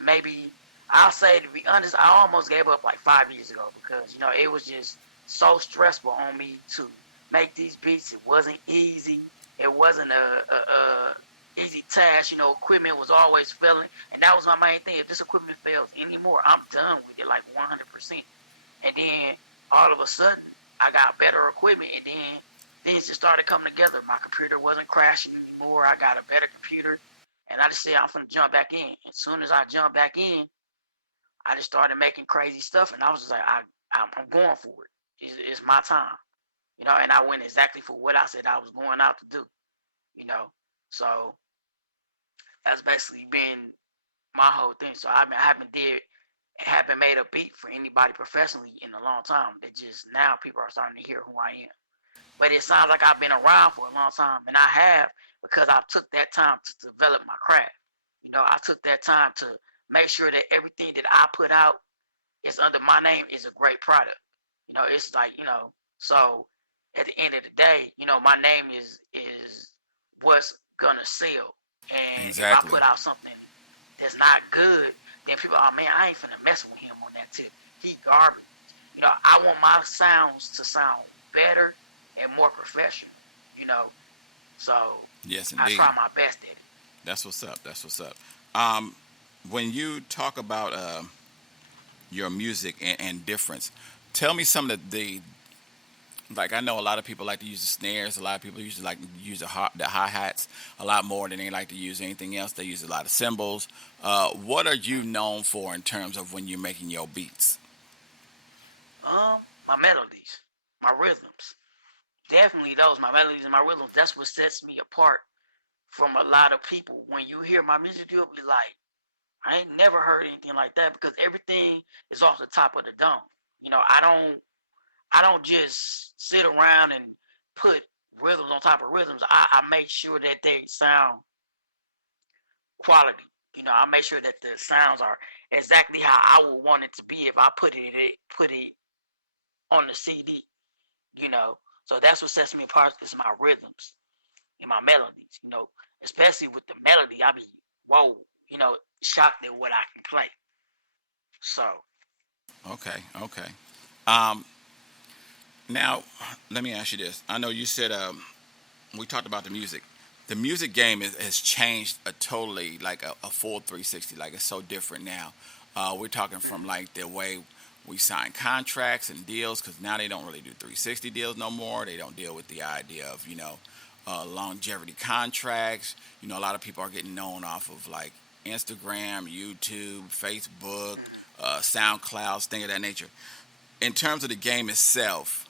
I'll say, to be honest, I almost gave up like 5 years ago because, it was just so stressful on me to, make these beats. It wasn't easy. It wasn't a easy task. Equipment was always failing, and that was my main thing. If this equipment fails anymore, I'm done with it, like 100%. And then all of a sudden, I got better equipment, and then things just started coming together. My computer wasn't crashing anymore. I got a better computer, and I just said I'm finna jump back in. As soon as I jumped back in, I just started making crazy stuff, and I was just like, I'm going for it. It's my time, and I went exactly for what I said I was going out to do, So that's basically been my whole thing. So I haven't made a beat for anybody professionally in a long time. That just now people are starting to hear who I am. But it sounds like I've been around for a long time, and I have, because I took that time to develop my craft. I took that time to make sure that everything that I put out is under my name is a great product. It's like, so at the end of the day, my name is what's gonna sell. And Exactly. if I put out something that's not good, then people, oh man, I ain't finna mess with him on that tip. He garbage. I want my sounds to sound better and more professional. So Yes, I indeed. try my best at it. That's what's up. That's what's up. When you talk about your music and difference, tell me some of the like I know a lot of people like to use the snares. A lot of people usually like to use the hi-hats a lot more than they like to use anything else. They use a lot of cymbals. What are you known for in terms of when you're making your beats? My melodies, my rhythms, definitely those. My melodies and my rhythms. That's what sets me apart from a lot of people. When you hear my music, you'll be like, I ain't never heard anything like that, because everything is off the top of the dome. I don't just sit around and put rhythms on top of rhythms. I make sure that they sound quality. I make sure that the sounds are exactly how I would want it to be if I put it on the CD. So that's what sets me apart, is my rhythms and my melodies. Especially with the melody, I be whoa, shocked at what I can play. So. Okay. Now, let me ask you this. I know you said we talked about the music. The music game has changed totally, like a full 360. Like it's so different now. We're talking from like the way we sign contracts and deals, because now they don't really do 360 deals no more. They don't deal with the idea of longevity contracts. A lot of people are getting known off of like Instagram, YouTube, Facebook, SoundCloud, things of that nature. In terms of the game itself,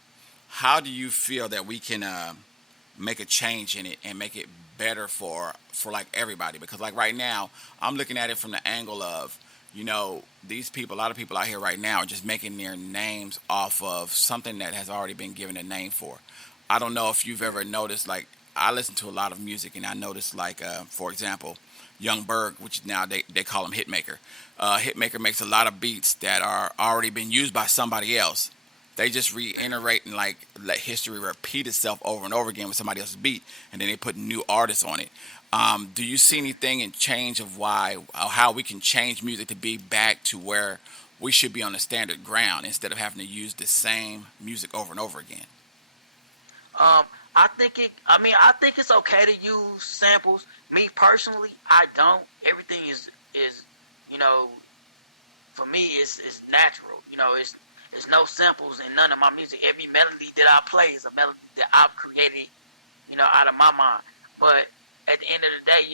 how do you feel that we can make a change in it and make it better for like everybody? Because like right now, I'm looking at it from the angle of, these people, a lot of people out here right now are just making their names off of something that has already been given a name for. I don't know if you've ever noticed, like I listen to a lot of music, and I noticed like, for example, Young Berg, which now they call him Hitmaker. Hitmaker makes a lot of beats that are already been used by somebody else. They just reiterate and like let history repeat itself over and over again with somebody else's beat, and then they put new artists on it. Do you see anything in change of how we can change music to be back to where we should be on the standard ground instead of having to use the same music over and over again? I think it's okay to use samples. Me personally, I don't. Everything is for me it's natural. It's no samples in none of my music. Every melody that I play is a melody that I've created, out of my mind. But at the end of the day,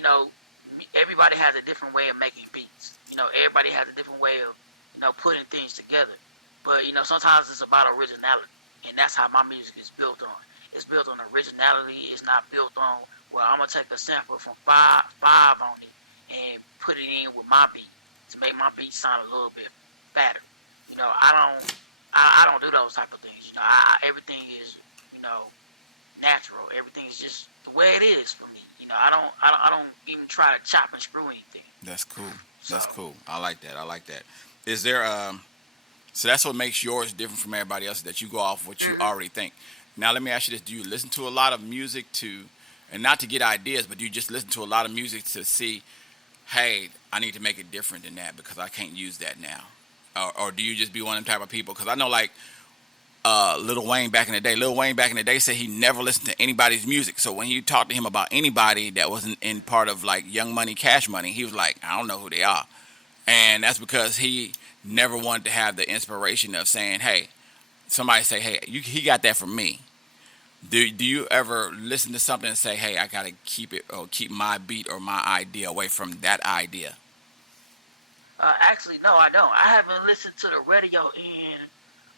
everybody has a different way of making beats. Everybody has a different way of, putting things together. But, sometimes it's about originality. And that's how my music is built on. It's built on originality. It's not built on, well, I'm going to take a sample from five on it and put it in with my beat to make my beat sound a little bit better. I don't do those type of things. Everything is, natural. Everything is just the way it is for me. I don't even try to chop and screw anything. That's cool. That's cool. I like that. Is there so that's what makes yours different from everybody else, that you go off what you already think. Now let me ask you this: do you listen to a lot of music and not to get ideas, but do you just listen to a lot of music to see, hey, I need to make it different than that because I can't use that now? Or do you just be one of them type of people? Because I know like Lil Wayne back in the day. Lil Wayne back in the day said he never listened to anybody's music. So when you talked to him about anybody that wasn't in part of like Young Money, Cash Money, he was like, I don't know who they are. And that's because he never wanted to have the inspiration of saying, hey, somebody say, hey, he got that from me. Do you ever listen to something and say, hey, I got to keep it or keep my beat or my idea away from that idea? Actually, no, I don't. I haven't listened to the radio in,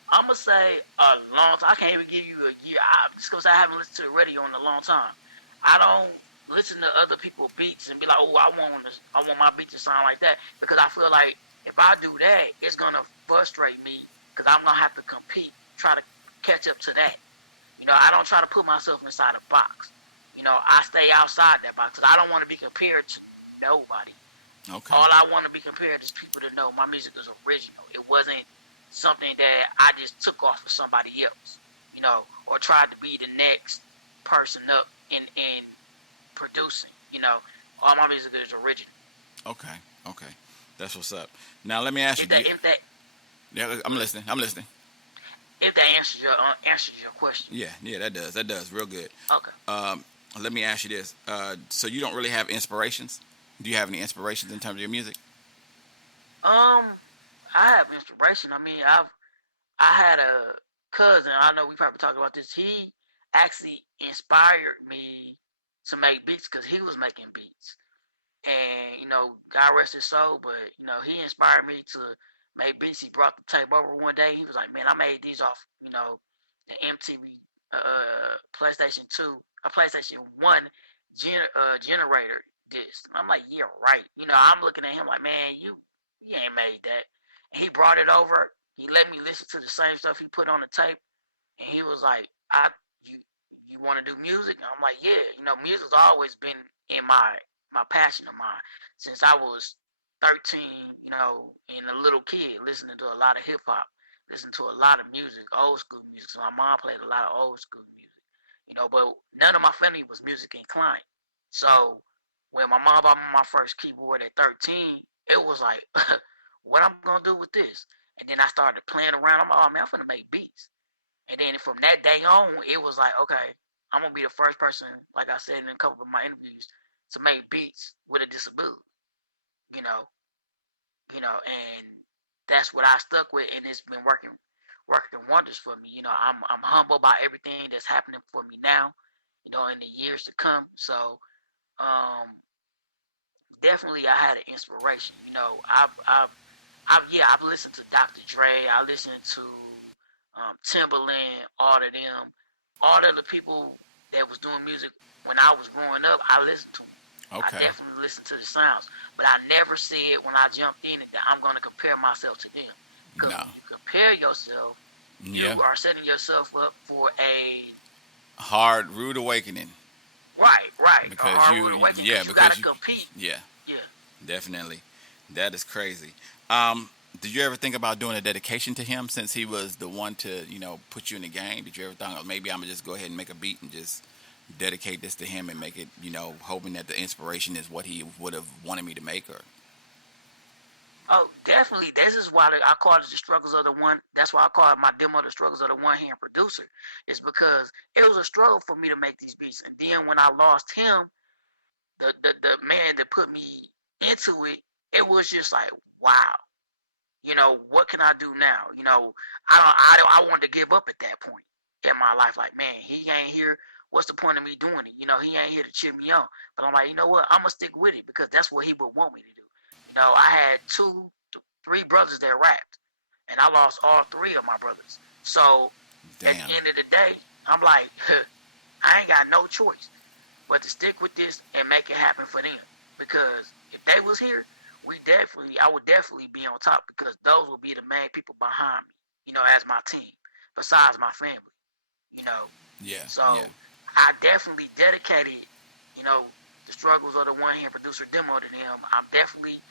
I'm going to say, a long time. I can't even give you a year. Just because I haven't listened to the radio in a long time. I don't listen to other people's beats and be like, oh, I want my beat to sound like that. Because I feel like if I do that, it's going to frustrate me because I'm going to have to compete, try to catch up to that. You know, I don't try to put myself inside a box. You know, I stay outside that box because I don't want to be compared to nobody. Okay. All I want to be compared is people to know my music is original. It wasn't something that I just took off of somebody else, you know, or tried to be the next person up in producing. You know, all my music is original. Okay. That's what's up. Now let me ask you. Yeah, I'm listening. If that answers your question. Yeah, that does real good. Okay. Let me ask you this. So you don't really have inspirations? Do you have any inspirations in terms of your music? I have inspiration. I mean, I had a cousin. I know we probably talked about this. He actually inspired me to make beats because he was making beats, and you know, God rest his soul. But you know, he inspired me to make beats. He brought the tape over one day. He was like, "Man, I made these off, you know, the MTV PlayStation 2, a PlayStation 1 generator disc." And I'm like, "Yeah, right." You know, I'm looking at him like, "Man, you ain't made that." And he brought it over. He let me listen to the same stuff he put on the tape, and he was like, you want to do music?" And I'm like, "Yeah." You know, music's always been in my passion of mine since I was 13. You know, and a little kid, listening to a lot of hip hop, listening to a lot of music, old school music. So my mom played a lot of old school music. You know, but none of my family was music inclined. So when my mom bought me my first keyboard at 13, it was like, what I'm gonna do with this? And then I started playing around. I'm like, oh man, I'm gonna make beats. And then from that day on, it was like, okay, I'm gonna be the first person, like I said in a couple of my interviews, to make beats with a disability. You know, and that's what I stuck with, and it's been working wonders for me. You know, I'm humbled by everything that's happening for me now. You know, in the years to come. So, definitely I had an inspiration. You know, I've listened to Dr. Dre. I listened to Timberland, all of them, all of the people that was doing music when I was growing up. I listened to them. Okay. I definitely listened to the sounds, but I never said when I jumped in it that I'm going to compare myself to them. Because if you compare yourself, you are setting yourself up for a hard, rude awakening. Right. Because you gotta compete. Yeah, definitely. That is crazy. Did you ever think about doing a dedication to him since he was the one to, you know, put you in the game? Did you ever think, maybe I'm gonna just go ahead and make a beat and just dedicate this to him and make it, you know, hoping that the inspiration is what he would have wanted me to make? Or oh, definitely. This is why I call it the struggles of the one. That's why I call it my demo the struggles of the one-hand producer. It's because it was a struggle for me to make these beats, and then when I lost him, the man that put me into it, it was just like, wow. You know, what can I do now? You know, I wanted to give up at that point in my life. Like, man, he ain't here. What's the point of me doing it? You know, he ain't here to cheer me on. But I'm like, you know what? I'm going to stick with it because that's what he would want me to do. You know, I had 3 brothers that rapped, and I lost all 3 of my brothers. So, at the end of the day, I'm like, I ain't got no choice but to stick with this and make it happen for them. Because if they was here, I would definitely be on top because those would be the main people behind me, you know, as my team, besides my family, you know. Yeah. So I definitely dedicated, you know, the struggles of the one-hand producer demo to them. I'm definitely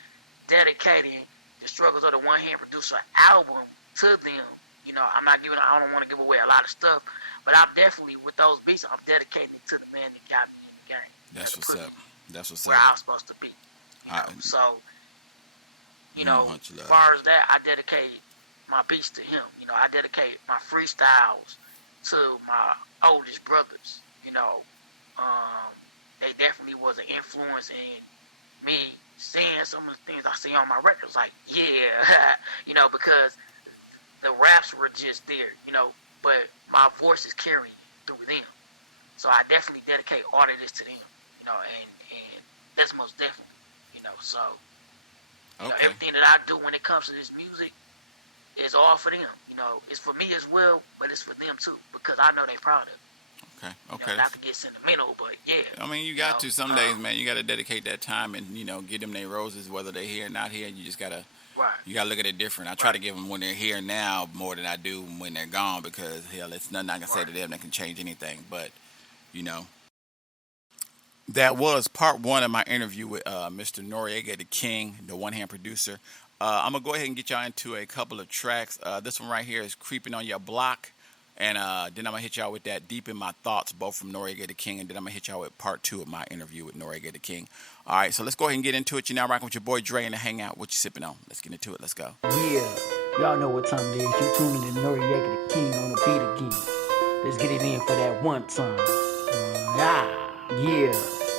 dedicating the struggles of the one-hand producer album to them. You know, I don't want to give away a lot of stuff, but I'm definitely, with those beats, I'm dedicating it to the man that got me in the game. That's what's up. That's what's where up. I was supposed to be. You know? So, you know, as far as that, I dedicate my beats to him. You know, I dedicate my freestyles to my oldest brothers. You know, they definitely was an influence in me seeing some of the things I see on my records. Like, yeah, you know, because the raps were just there, you know, but my voice is carrying through them. So I definitely dedicate all of this to them, you know, and that's most definitely, you know, so you know, everything that I do when it comes to this music is all for them, you know. It's for me as well, but it's for them too, because I know they're proud of it. Okay. You know, not to get sentimental, but yeah. I mean, you got to some days, man. You got to dedicate that time and give them their roses, whether they're here or not here. You just gotta, you gotta look at it different. I try to give them when they're here now more than I do when they're gone, because hell, it's nothing I can say to them that can change anything. But that was part one of my interview with Mr. Noriega the King, the one-hand producer. I'm gonna go ahead and get y'all into a couple of tracks. This one right here is "Creeping on Your Block." And then I'm going to hit y'all with that "Deep in My Thoughts," both from Noriega the King. And then I'm going to hit y'all with part two of my interview with Noriega the King. All right, so let's go ahead and get into it. You're now rocking with your boy Dre in the Hangout. What you sipping on? Let's get into it. Let's go. Yeah, y'all know what time it is. You tuning in Noriega the King on the beat again. Let's get it in for that one time. Yeah,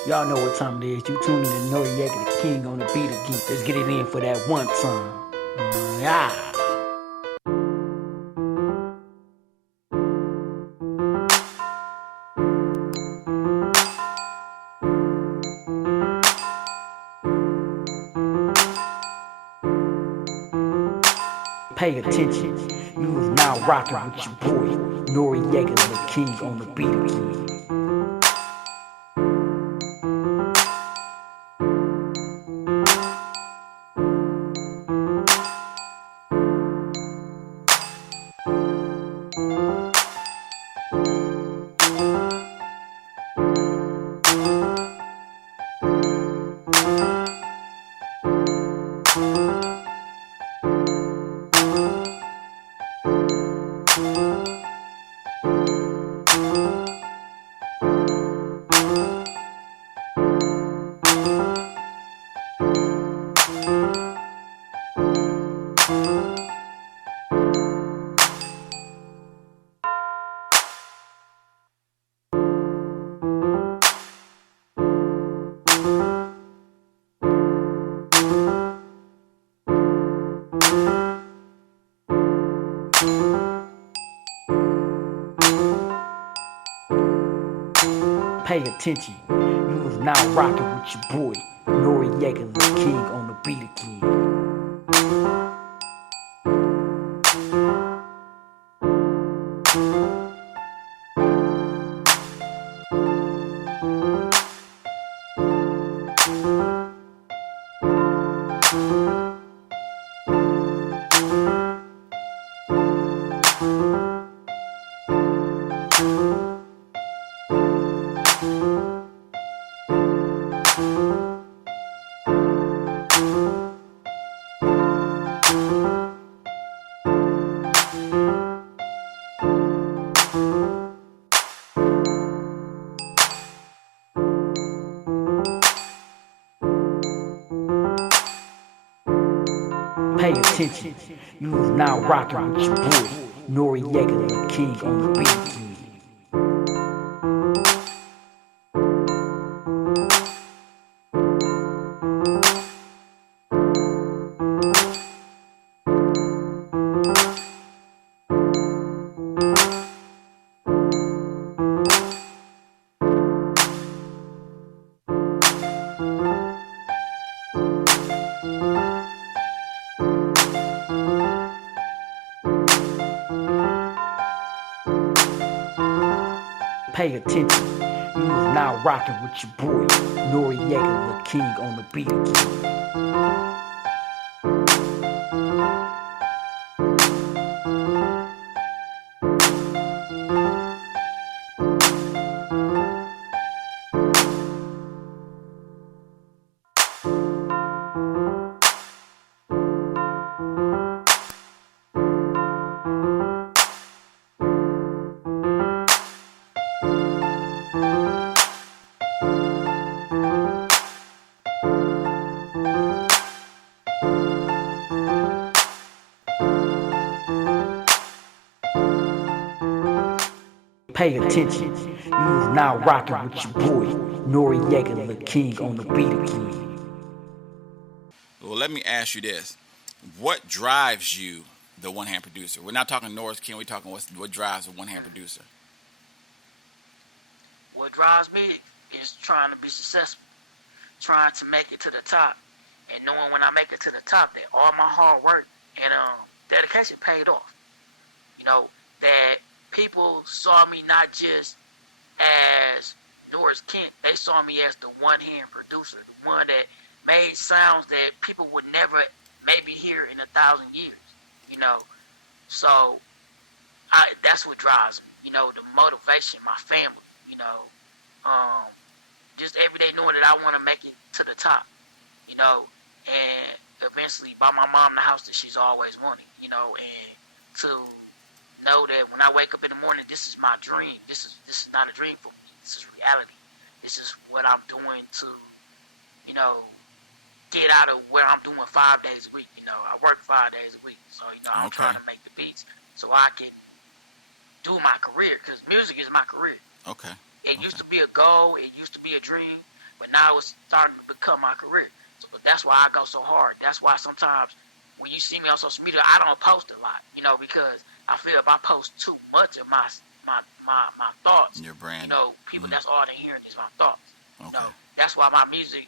y'all know what time it is. You tuning in Noriega the King on the beat again. Let's get it in for that one time. Pay attention, you is now rocking with your boy, Noriega the King on the beat again. Pay attention, you is now rocking with your boy, Noriega the King on the beat again. Pay attention, you is now rocking with your boy, Noriega the King on the beat again. Pay attention, you is now rocking with your boy, Noriega the King on the beat again. Pay attention. You is now rocking with your boy, Noriega the King on the beat again. Well, let me ask you this: what drives you, the one-hand producer? We're not talking Norris King. We're talking what drives a one-hand producer. What drives me is trying to be successful, trying to make it to the top, and knowing when I make it to the top that all my hard work and dedication paid off. You know, that people saw me not just as Norris Kent, they saw me as the one-hand producer, the one that made sounds that people would never maybe hear in 1,000 years. You know, so that's what drives me. You know, the motivation, my family. You know, just every day knowing that I want to make it to the top. You know, and eventually buy my mom the house that she's always wanted. You know, and to know that when I wake up in the morning, this is my dream. This is not a dream for me. This is reality. This is what I'm doing to, you know, get out of where I'm doing 5 days a week. You know, I work 5 days a week, so you know I'm trying to make the beats so I can do my career, because music is my career. Okay. It used to be a goal. It used to be a dream, but now it's starting to become my career. So that's why I go so hard. That's why sometimes when you see me on social media, I don't post a lot. You know, because I feel if I post too much of my thoughts, your brand, you know, people that's all they hearing is my thoughts. Okay. You know, that's why my music,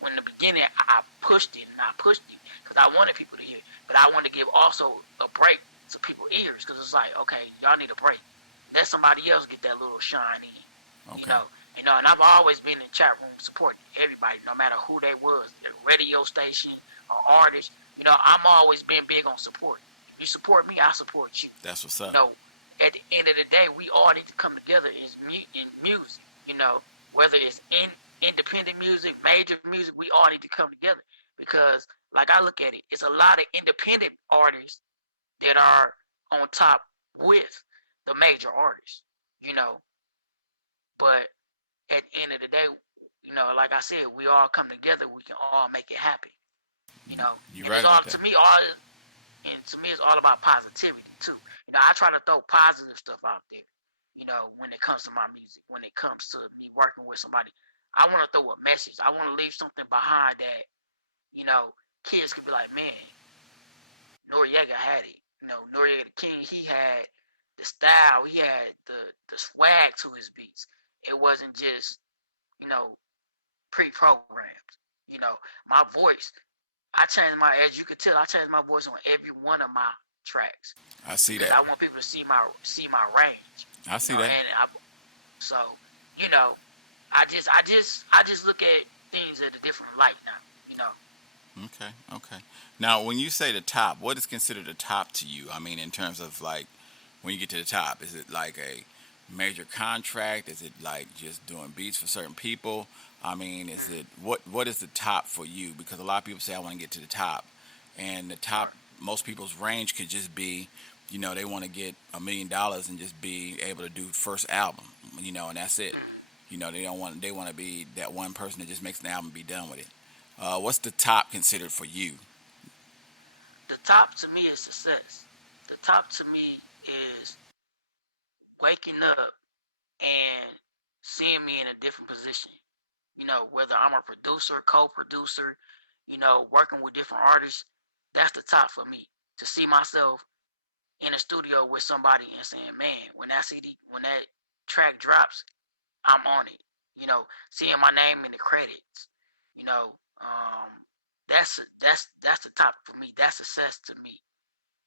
when in the beginning I pushed it because I wanted people to hear it, but I wanted to give also a break to people's ears, because it's like, okay, y'all need a break. Let somebody else get that little shine in. Okay. You know, and I've always been in chat room supporting everybody, no matter who they was, the radio station or artist. You know, I'm always been big on support. You support me, I support you. That's what's up. You know, at the end of the day, we all need to come together in music. You know, whether it's in independent music, major music, we all need to come together, because, like I look at it, it's a lot of independent artists that are on top with the major artists. You know, but at the end of the day, you know, like I said, we all come together, we can all make it happen. You know, you're right about that. To me, it's all about positivity too. You know, I try to throw positive stuff out there. You know, when it comes to my music, when it comes to me working with somebody, I want to throw a message. I want to leave something behind that, you know, kids could be like, man, Noriega had it. You know, Noriega the King, he had the style, he had the swag to his beats. It wasn't just, you know, pre-programmed. You know, my voice, as you can tell, I changed my voice on every one of my tracks. I see that. I want people to see my range. I see that. So, you know, I just look at things at a different light now. You know. Okay. Now, when you say the top, what is considered the top to you? I mean, in terms of like, when you get to the top, is it like a major contract? Is it like just doing beats for certain people? I mean, is it what is the top for you? Because a lot of people say I want to get to the top, and the top, most people's range could just be, you know, they want to get $1 million and just be able to do first album, you know, and that's it. You know, they want to be that one person that just makes an album and be done with it. What's the top considered for you? The top to me is success. The top to me is waking up and seeing me in a different position. You know, whether I'm a producer, co-producer, you know, working with different artists, that's the top for me. To see myself in a studio with somebody and saying, man, when that track drops, I'm on it. You know, seeing my name in the credits, you know, that's the top for me. That's success to me.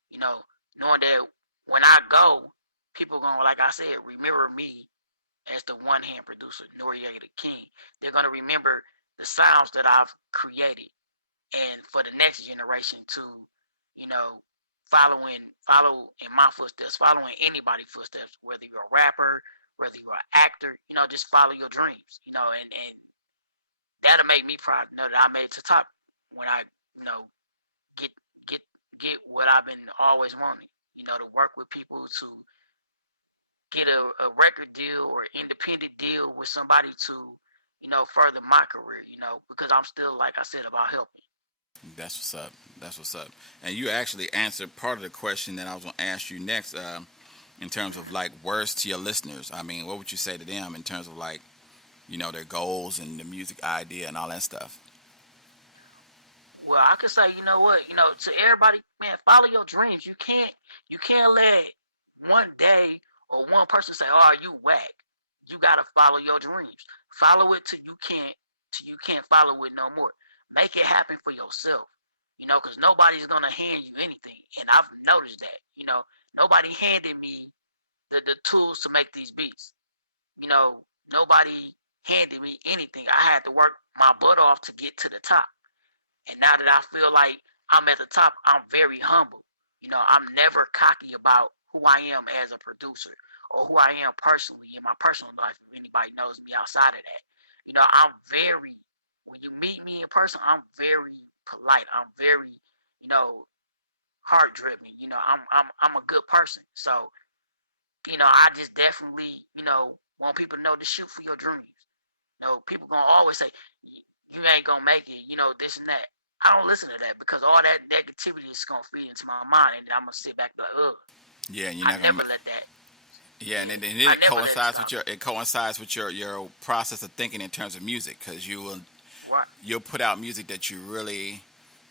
You know, knowing that when I go, people gonna, like I said, remember me as the one-hand producer, Noriega the King. They're gonna remember the sounds that I've created, and for the next generation to, you know, follow in my footsteps, following anybody's footsteps, whether you're a rapper, whether you're an actor, you know, just follow your dreams, you know, and that'll make me proud to know that I made it to the top when I, you know, get what I've been always wanting, you know, to work with people to get a record deal or independent deal with somebody to, you know, further my career, you know, because I'm still, like I said, about helping. That's what's up. And you actually answered part of the question that I was going to ask you next. in terms of like words to your listeners? I mean, what would you say to them in terms of like, their goals and the music idea and all that stuff? Well, I could say, you know what, to everybody, man, follow your dreams. You can't let one day or one person say, "Oh, you whack." You gotta follow your dreams. Follow it till you can't follow it no more. Make it happen for yourself. Because nobody's gonna hand you anything, and I've noticed that. Nobody handed me the tools to make these beats. Nobody handed me anything. I had to work my butt off to get to the top. And now that I feel like I'm at the top, I'm very humble. I'm never cocky about who I am as a producer or who I am personally in my personal life. If anybody knows me outside of that, I'm very. When you meet me in person, I'm very polite. I'm very, heart driven. I'm a good person. So, I just definitely, want people to know to shoot for your dreams. People gonna always say you ain't gonna make it, this and that. I don't listen to that because all that negativity is gonna feed into my mind, and I'm gonna sit back and be like, ugh. Yeah, and you're I not never gonna. let that. Yeah, and then it coincides with your process of thinking in terms of music, because you'll put out music that you really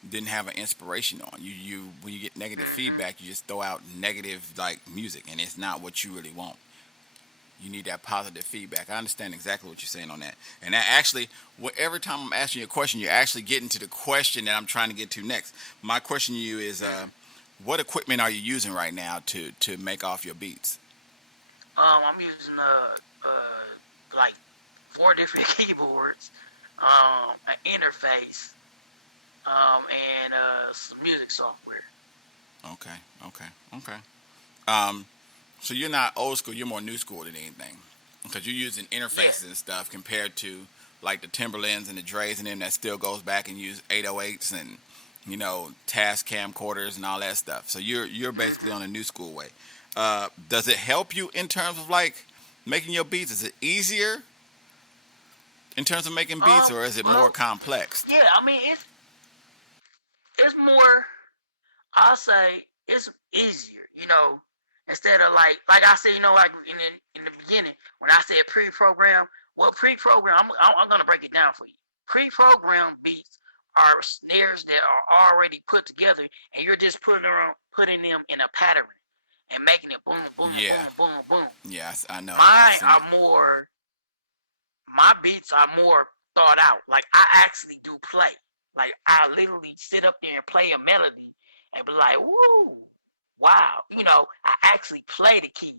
didn't have an inspiration on. You when you get negative feedback, you just throw out negative like music, and it's not what you really want. You need that positive feedback. I understand exactly what you're saying on that. And that actually, every time I'm asking you a question, you're actually getting to the question that I'm trying to get to next. My question to you is, what equipment are you using right now to make off your beats? I'm using like 4 different keyboards, an interface, and some music software. Okay. So you're not old school, you're more new school than anything. Because you're using interfaces and stuff compared to like the Timberlands and the Dre's and them that still goes back and use 808s and, task camcorders and all that stuff. So you're basically on a new school way. Does it help you in terms of like making your beats? Is it easier in terms of making beats, or is it more complex? Yeah, I mean, it's more, I'll say it's easier, instead of like I said, like in the beginning, when I said pre-program, I'm going to break it down for you. Pre-program beats are snares that are already put together, and you're just putting them in a pattern and making it boom, boom, boom, boom, boom. Yes, I know. My beats are more thought out. Like, I actually do play. Like, I literally sit up there and play a melody and be like, woo, wow. I actually play the keys.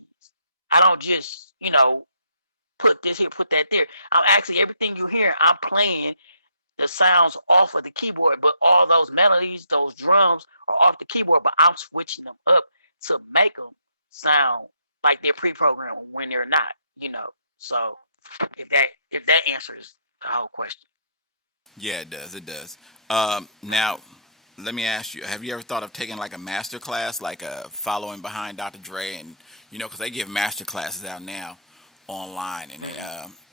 I don't just, put this here, put that there. I'm actually, everything you hear, I'm playing the sounds off of the keyboard, but all those melodies, those drums are off the keyboard, but I'm switching them up to make them sound like they're pre-programmed when they're not, So if that answers the whole question. Yeah, it does. Now, let me ask you: have you ever thought of taking like a master class, like following behind Dr. Dre, and because they give master classes out now online, and they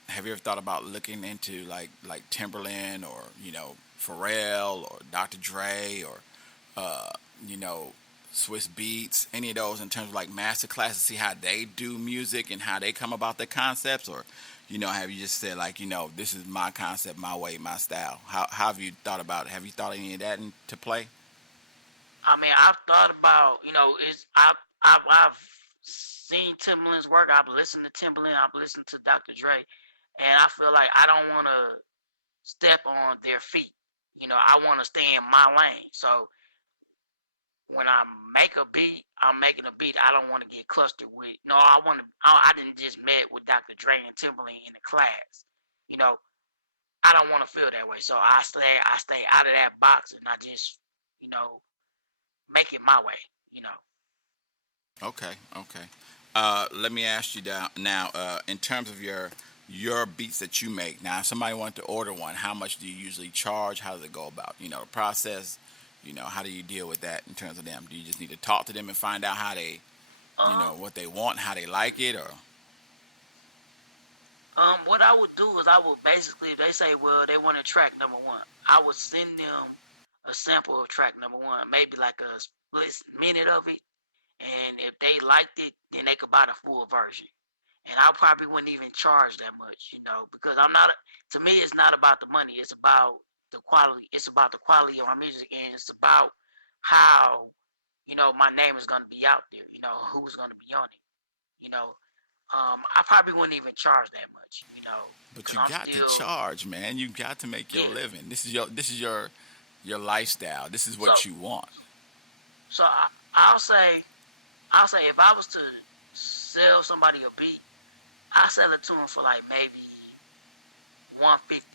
have you ever thought about looking into like Timberland or Pharrell or Dr. Dre or Swiss Beats, any of those in terms of like master classes, see how they do music and how they come about their concepts, or have you just said like this is my concept, my way, my style? How have you thought about it? Have you thought any of that into play? I mean, I've thought about I've seen Timberland's work. I've listened to Timberland. I've listened to Dr. Dre, and I feel like I don't want to step on their feet. I want to stay in my lane. So when I make a beat, I'm making a beat. I don't want to get clustered with. No, I didn't just met with Dr. Dre and Timberland in the class. I don't want to feel that way. So I stay out of that box, and I just, make it my way. Okay. Let me ask you now. In terms of your beats that you make. Now, if somebody wanted to order one, how much do you usually charge? How does it go about? The process. How do you deal with that in terms of them? Do you just need to talk to them and find out how they, what they want, how they like it, or? What I would do is I would basically, if they say, well, they want track number 1, I would send them a sample of track number 1, maybe like a split minute of it, and if they liked it, then they could buy the full version. And I probably wouldn't even charge that much, because I'm not. To me, it's not about the money. It's about the quality. It's about the quality of my music, and it's about how my name is gonna be out there. Who's gonna be on it. I probably wouldn't even charge that much. But 'Cause you I'm got to still charge, man. You got to make your living. This is your lifestyle. This is what you want. so I'll say if I was to sell somebody a beat, I sell it to them for like maybe 150.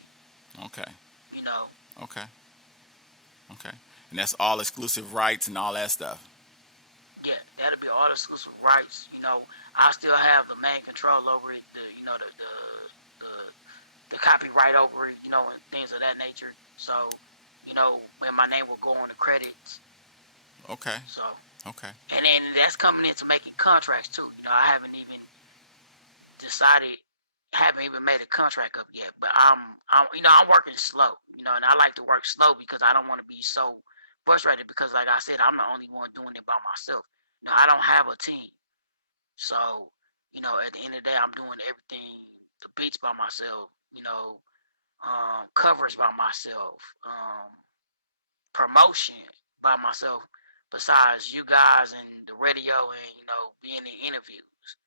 Okay. You know. Okay. And that's all exclusive rights and all that stuff. Yeah, that'll be all exclusive rights. I still have the main control over it. The copyright over it. And things of that nature. So, when my name will go on the credits. Okay. So. Okay. And then that's coming into making contracts too. I haven't even made a contract up yet. But I'm working slow. And I like to work slow because I don't want to be so frustrated because, like I said, I'm the only one doing it by myself. I don't have a team. So, at the end of the day, I'm doing everything, the beats by myself, covers by myself, promotion by myself, besides you guys and the radio and, being in interviews.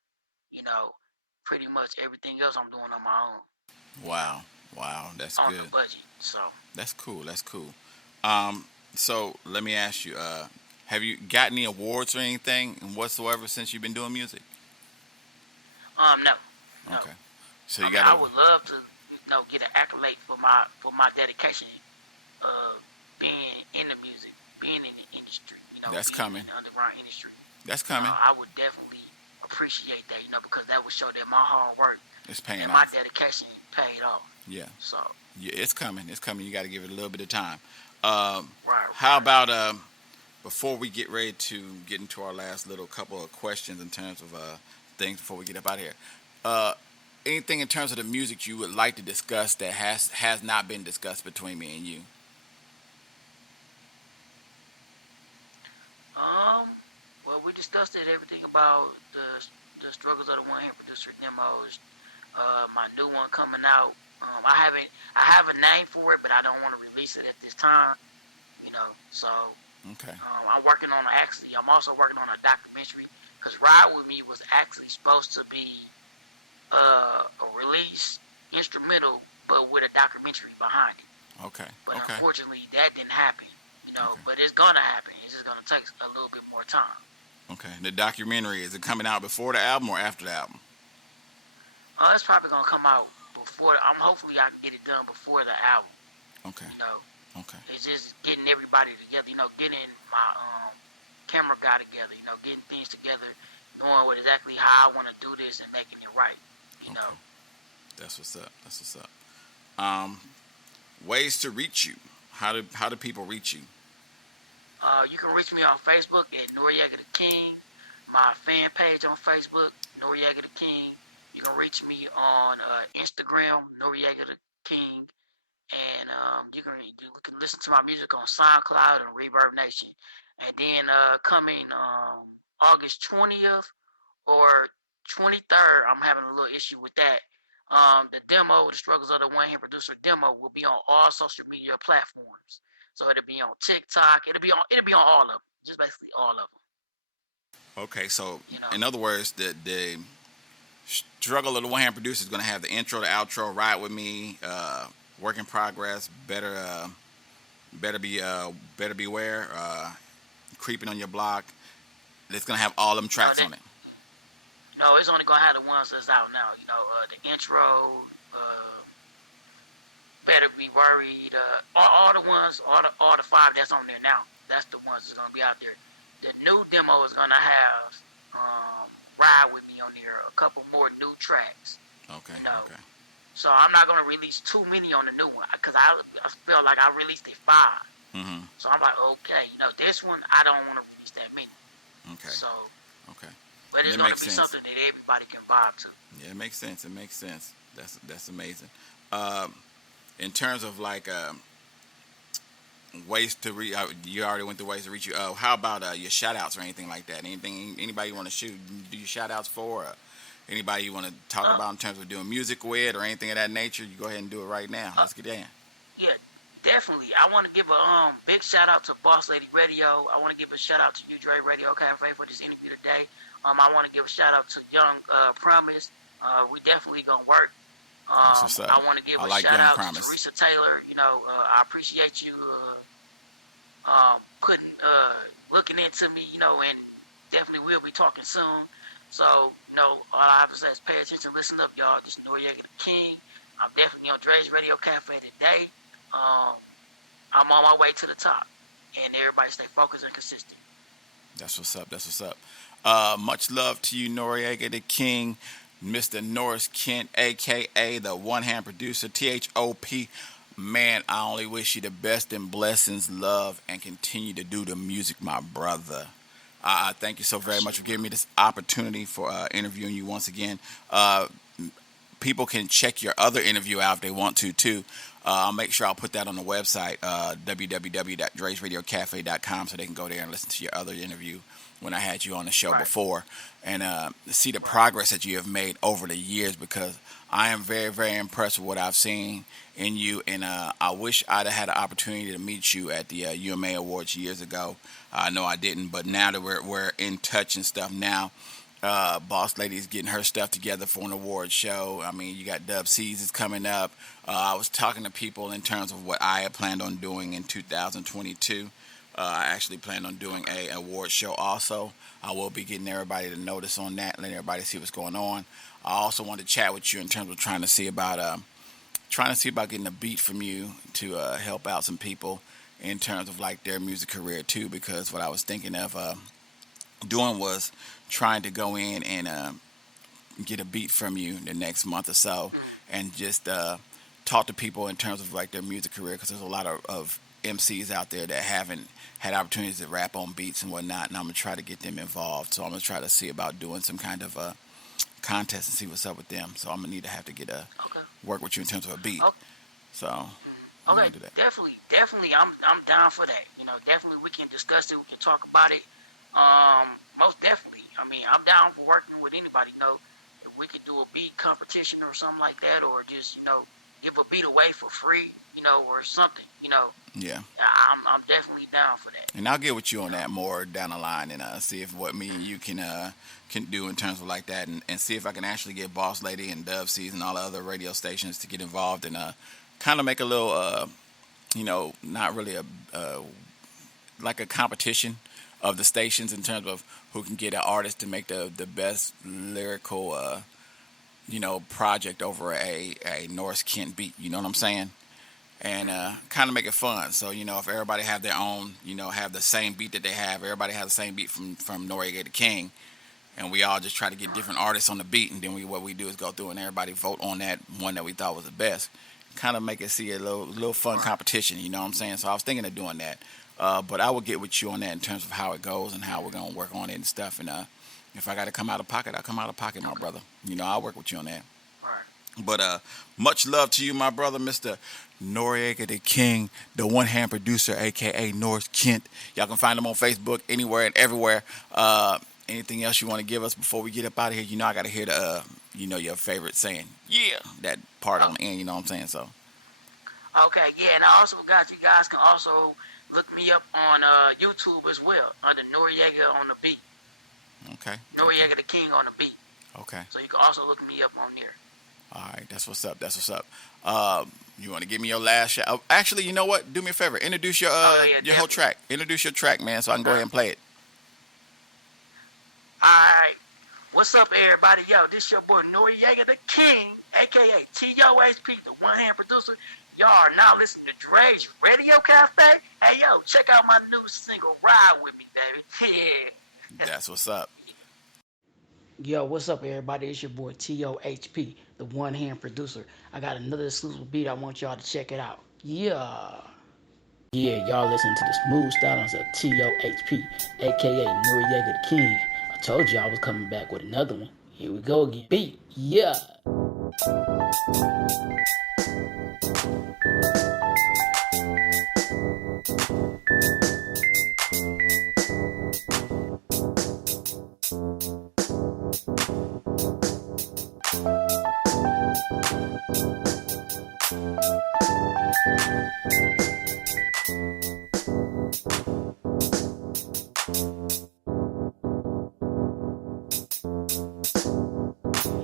Pretty much everything else I'm doing on my own. Wow, that's on good. The budget, so. That's cool. So let me ask you, have you got any awards or anything whatsoever since you've been doing music? No. Okay. So I would love to, get an accolade for my dedication, being in the music, being in the industry. That's coming. In the underground industry. That's coming. I would definitely appreciate that, because that would show that my hard work is paying and off. my dedication paid off. Yeah. So. Yeah, it's coming. You got to give it a little bit of time. How about before we get ready to get into our last little couple of questions in terms of things before we get up out of here? Anything in terms of the music you would like to discuss that has not been discussed between me and you? Well, we discussed everything about the struggles of the one-hand producer demos. My new one coming out. I have a name for it, but I don't want to release it at this time. So. Okay. I'm also working on a documentary because Ride With Me was actually supposed to be a release instrumental, but with a documentary behind it. Okay. But unfortunately, that didn't happen. But it's gonna happen. It's just gonna take a little bit more time. Okay. The documentary, is it coming out before the album or after the album? It's probably gonna come out before. Hopefully I can get it done before the album. Okay. Okay. It's just getting everybody together. Getting my camera guy together. Getting things together, knowing exactly how I want to do this and making it right. That's what's up. Ways to reach you. How do people reach you? You can reach me on Facebook at Noriega the King. My fan page on Facebook, Noriega the King. You can reach me on Instagram, Noriega the King. And you can listen to my music on SoundCloud and Reverb Nation. And then coming August 20th or 23rd, I'm having a little issue with that. The demo, the Struggles of the One-Hand Producer demo, will be on all social media platforms. So it'll be on TikTok. It'll be on all of them. Just basically all of them. Okay, so in other words, the Struggle of the One-Hand Producer is going to have the intro, the outro, Ride With Me, Work in Progress, Better Beware, Creeping on Your Block. It's going to have all them tracks on it. No, it's only going to have the ones that's out now. The intro, Better Be Worried, all the ones, all the 5 that's on there now. That's the ones that's going to be out there. The new demo is going to have Ride With Me on there, a couple more new tracks. Okay, okay. So I'm not going to release too many on the new one because I feel like I released 5. Mm-hmm. So I'm like, okay, this one, I don't want to release that many. Okay. So. Okay. But it's going to be something that everybody can vibe to. Yeah, it makes sense. That's amazing. In terms of like ways to reach. You already went through ways to reach you. How about your shout outs or anything like that? Anybody you want to shoot? Do you shout outs for? Or anybody you want to talk about in terms of doing music with or anything of that nature? You go ahead and do it right now. Let's get in. Yeah, definitely. I want to give a big shout out to Boss Lady Radio. I want to give a shout out to you, Dre Radio Cafe, for this interview today. I want to give a shout out to Young Promise. We definitely gonna work. That's what's up. I want to give a shout out to Teresa Taylor. I appreciate you looking into me, and definitely we'll be talking soon. So, all I have to say is pay attention, listen up, y'all. This is Noriega the King. I'm definitely on Dre's Radio Cafe today. I'm on my way to the top, and everybody stay focused and consistent. That's what's up. That's what's up. Much love to you, Noriega the King, Mr. Norris Kent, a.k.a. the one-hand producer, T.H.O.P. Man, I only wish you the best and blessings, love, and continue to do the music, my brother. Thank you so very much for giving me this opportunity for interviewing you once again. People can check your other interview out if they want to, too. I'll make sure I'll put that on the website, www.dresradiocafe.com, so they can go there and listen to your other interview when I had you on the show before, and see the progress that you have made over the years, because I am very, very impressed with what I've seen in you, and I wish I'd have had an opportunity to meet you at the UMA Awards years ago. I know I didn't, but now that we're in touch and stuff now, Boss Lady's getting her stuff together for an award show. I mean, you got Dub C's is coming up. I was talking to people in terms of what I had planned on doing in 2022. I actually plan on doing a award show also. I will be getting everybody to notice on that, letting everybody see what's going on. I also want to chat with you in terms of trying to see about getting a beat from you to help out some people in terms of like their music career too, because what I was thinking of doing was trying to go in and get a beat from you the next month or so, and just talk to people in terms of like their music career, because there's a lot of MCs out there that haven't had opportunities to rap on beats and whatnot, and I'm going to try to get them involved. So I'm going to try to see about doing some kind of contest and see what's up with them. So I'm going to have to get work with you in terms of a beat. So I'm going to do that. Definitely, I'm down for that. Definitely we can discuss it, we can talk about it. Most definitely. I mean, I'm down for working with anybody. If we could do a beat competition or something like that, or just give a beat away for free, or something, Yeah. I'm definitely down for that. And I'll get with you on that more down the line, and see if what me and you can do in terms of like that, and see if I can actually get Boss Lady and Dub C's and all the other radio stations to get involved and kind of make a little, not really like a competition of the stations in terms of who can get an artist to make the best lyrical, project over a Norris Kent beat. You know what I'm saying? And kind of make it fun. So, if everybody have their own, have the same beat that they have, everybody has the same beat from Noriega the King, and we all just try to get different artists on the beat, and then what we do is go through and everybody vote on that one that we thought was the best. Kind of make it see a little fun competition, you know what I'm saying? So I was thinking of doing that. But I will get with you on that in terms of how it goes and how we're going to work on it and stuff. And if I got to come out of pocket, I'll come out of pocket, my brother. I'll work with you on that. But much love to you, my brother, Mr. Noriega the King, the one-hand producer, a.k.a. Norris Kent. Y'all can find him on Facebook, anywhere and everywhere. Anything else you want to give us before we get up out of here? I got to hear the, your favorite saying, yeah, that part on the end, you know what I'm saying? So. Okay, yeah, and I also got you guys can also look me up on YouTube as well, under Noriega on the beat. Okay. Noriega the King on the beat. Okay. So you can also look me up on there. All right, that's what's up. You want to give me your last shout? Oh, actually, you know what? Do me a favor. Introduce your whole track. Introduce your track, man, so I can go ahead and play it. All right. What's up, everybody? Yo, this your boy Noriega the King, a.k.a. T.O.H.P, the one-hand producer. Y'all are now listening to Dre's Radio Cafe. Hey, yo, check out my new single, Ride With Me, baby. Yeah. That's what's up. Yo, what's up, everybody? It's your boy T.O.H.P, the one-hand producer. I got another exclusive beat. I want y'all to check it out. Yeah, y'all listen to the smooth stylings of T.O.H.P, a.k.a. Noriega the King. I told you I was coming back with another one. Here we go again. Beat, yeah.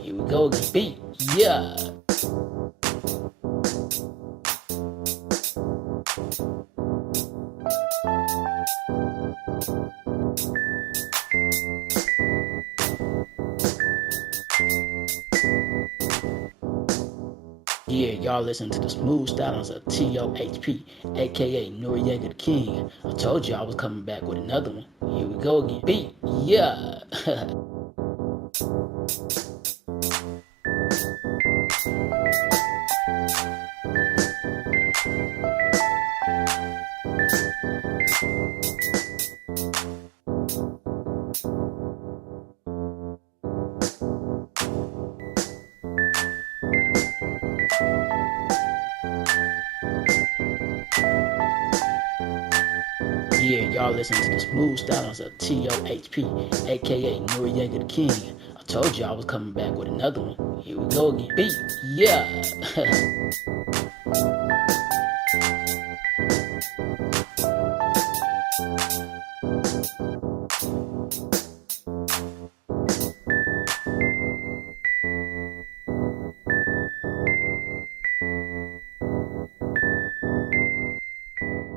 Here we go, the beat. Yeah. Yeah, y'all listen to the smooth stylings of T.O.H.P, aka Noriega the King. I told you I was coming back with another one. Here we go again. Beat. Yeah. Yeah, y'all listen to the smooth stylings of T.O.H.P, aka Noriega the King. I told you I was coming back with another one. Here we go again. Beat. Yeah.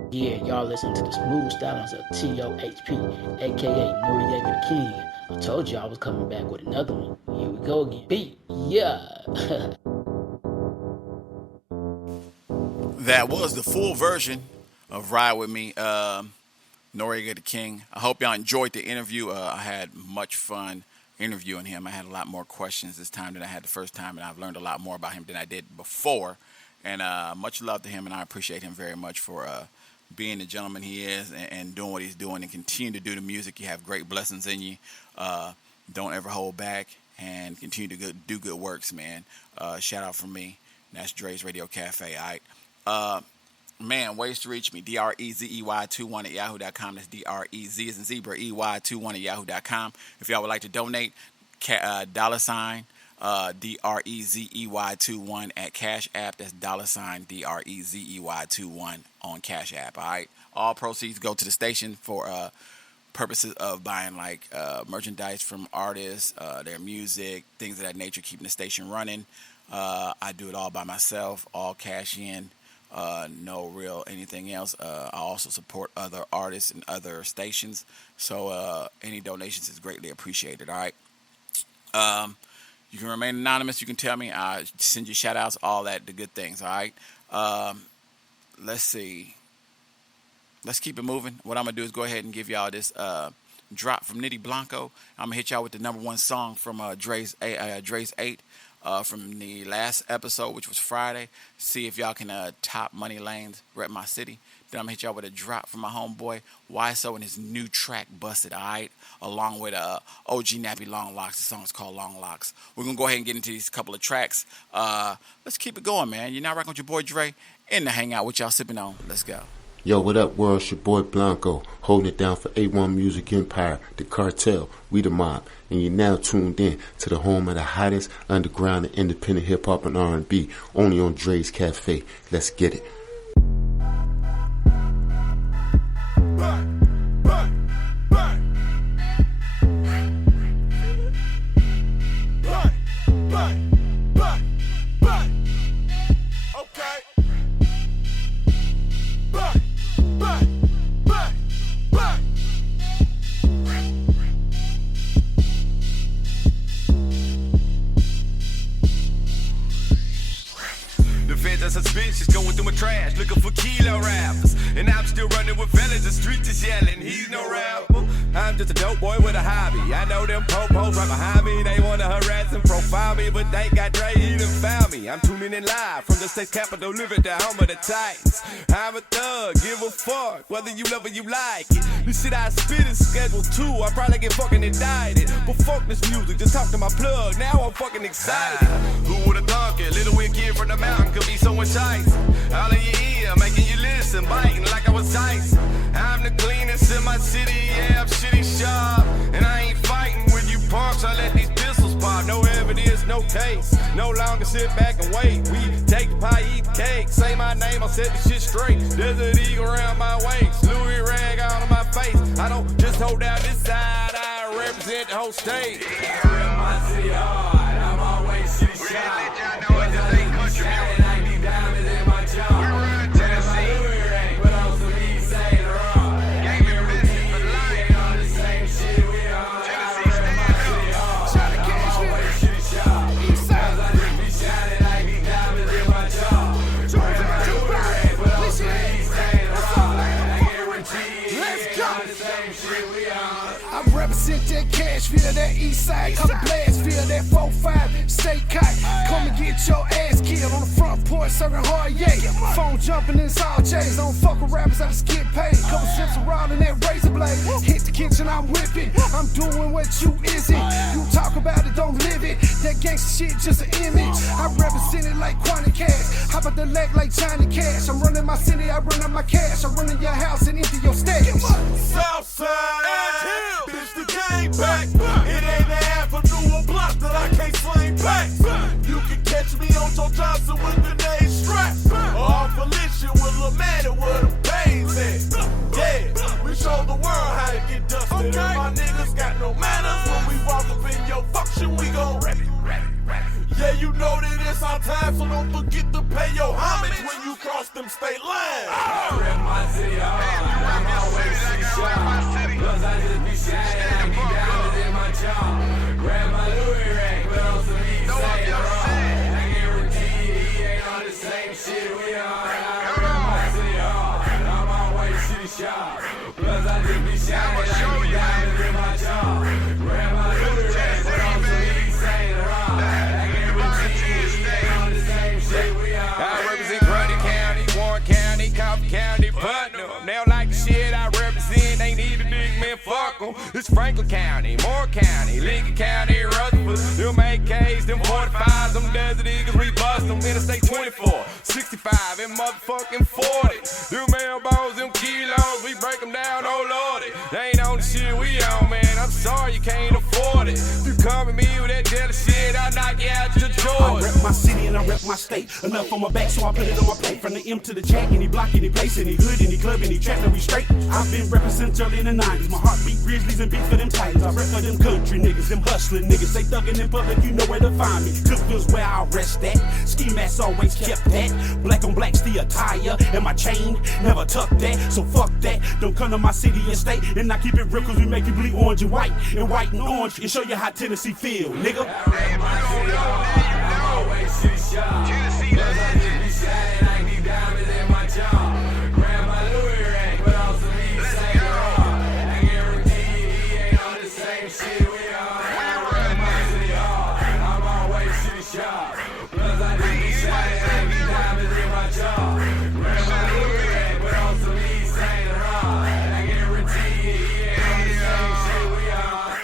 Yeah, y'all listen to the smooth stylings of T.O.H.P, aka Noriega the King. I told you I was coming back with another one. Here we go again. Beat. Yeah. That was the full version of Ride With Me, Noriega the King. I hope y'all enjoyed the interview. I had much fun interviewing him. I had a lot more questions this time than I had the first time, and I've learned a lot more about him than I did before. And much love to him, and I appreciate him very much for being the gentleman he is and doing what he's doing and continue to do the music. You have great blessings in you. Don't ever hold back and continue to do good works, man. Shout out from me. That's Dre's Radio Cafe, all right? Man, ways to reach me, DREZEY21 at yahoo.com. That's DREZ as in zebra, EY21 at yahoo.com. If y'all would like to donate, $, DREZEY21 at Cash App. That's $DREZEY21 on Cash App, all right? All proceeds go to the station for purposes of buying like merchandise from artists, their music, things of that nature, keeping the station running. I do it all by myself, all cash in. No real anything else. I also support other artists and other stations, so any donations is greatly appreciated, all right? You can remain anonymous. You can tell me. I send you shout outs, all that, the good things, all right? Let's see. Let's keep it moving. What I'm going to do is go ahead and give y'all this drop from Nitty Blanco. I'm going to hit y'all with the #1 song from Dre's 8 from the last episode, which was Friday. See if y'all can top Money Lane's Rep My City. Then I'm going to hit y'all with a drop from my homeboy YSO and his new track, Busted, all right? Along with OG Nappy Long Locks. The song's called Long Locks. We're going to go ahead and get into these couple of tracks. Let's keep it going, man. You're now rocking with your boy Dre in the Hangout. What y'all sipping on? Let's go. Yo, what up, world? It's your boy Blanco, holding it down for A1 Music Empire, the cartel, we the mob, and you're now tuned in to the home of the hottest underground and independent hip-hop and R&B, only on Dre's Cafe. Let's get it. Suspicious, going through my trash, looking for kilo rappers. And I'm still running with fellas, the streets is yelling, he's no rapper. I'm just a dope boy with a hobby. I know them po-pos right behind me. They wanna harass and profile me, but thank God Dre, he done found me. I'm tuning in live from the state's capital, living the home of the Titans. I'm a thug, give a fuck, whether you love or you like it. This shit I spit is scheduled too, I probably get fucking indicted. But fuck this music, just talk to my plug, now I'm fucking excited. Who would've thunk it? Little weird kid from the mountain could be so enticing. All in your ear, making you listen, biting like I was Tyson. I'm the cleanest in my city, yeah, I'm shitty sharp. And I ain't fighting with you punks, I let these pistols pop. No evidence this, no taste. No longer sit back and wait. We take the pie, eat the cake. Say my name, I'll set the shit straight. Desert Eagle around my waist. Louis rag all on my face. I don't just hold down this side, I represent the whole state. I rep my city hard, I'm always city shy. Cause I think country music. Like these diamonds in my jaw. We run Tennessee. Louis rag, but on some east side wrong. Gang me business for life. Ain't on the same shit we on. Tennessee stand up. Shot a cash I'm always city shy. Cause I just be shining like these diamonds in my jaw. Louis rag, but on some east side wrong. I guarantee ain't on the same shit we on. I represent that cash, feel that east side, come blast, feel that 4-5, stay kite. Come and get your ass killed on the front porch, serving hard, yeah. Phone jumping, it's all J's. Don't fuck with rappers, I just get paid. Couple sips around in that razor blade. Hit the kitchen, I'm whipping. I'm doing what you isn't. You talk about it, don't live it. That gangsta shit, just an image. I represent it like Quantum Cash. Hop out the leg like Johnny Cash. I'm running my city, I run up my cash. I'm running your house and empty your stash. Southside, bitch, the game back. It ain't a half a new block that I can't sling back. You can catch me on Joe Johnson with grenade straps. Or off Felicia with Lil Maddie where the pain's at. Yeah, we show the world how to get dusted. And my niggas got no manners. When we walk up in your function, we gon' rap it. Yeah, you know that it's our time, so don't forget to pay your homage when you cross them state lines. I rep my city hard, I'm always city shy. Cause I just be shining like these diamonds in my jaw. Grab my Louis rag, but on some east side wrong. I guarantee he ain't on the same shit we on. I rep my city hard, I'm always city shy. Cause I just be shining like these diamonds in my jaw. Grab my Louis rag, but on some east side wrong. I represent Grundy County, Warren County, Coffee County, Putnam. They don't like the shit I represent, they need a big man, fuck them. It's Franklin County, Moore County, Lincoln County, Rutherford. Them AKs, them 45s, them Desert Eagles, we bust them. Interstate 24, 65, and motherfucking 40. Them elbows, them kilos, we break them down, oh lordy. They ain't on the shit we on, man, I'm sorry you can't afford it. You come at me with that jealous shit, I'll knock you out your jaws. I rep my city and I rep my state. Enough on my back, so I put it on my plate. From the M to the jack, any block, any place, any hood, any club, any track, and we straight. I've been representing early in the 90s. My heart beat Grizzlies and beat for them Titans. I rep for them country niggas, them hustling niggas. They thuggin' in public, you know where to find me. Cookville's where I rest at. Ski mask always kept that. Black on black, the attire. And my chain, never tuck that. So fuck that. Don't come to my city and state. And I keep it real, cause we make you bleed orange and white and orange. And show you how Tennessee feel, nigga. Always city shy. Cause I just be shining like these diamonds in my jaw. Grab my Louis rag, but on some east side wrong. I guarantee he ain't on the same shit we on. I rep my city hard, I'm always city shy. Cause I just be shining like these diamonds in my jaw. Grab my Louis rag, but on some east side wrong. I guarantee he ain't on the same shit we on.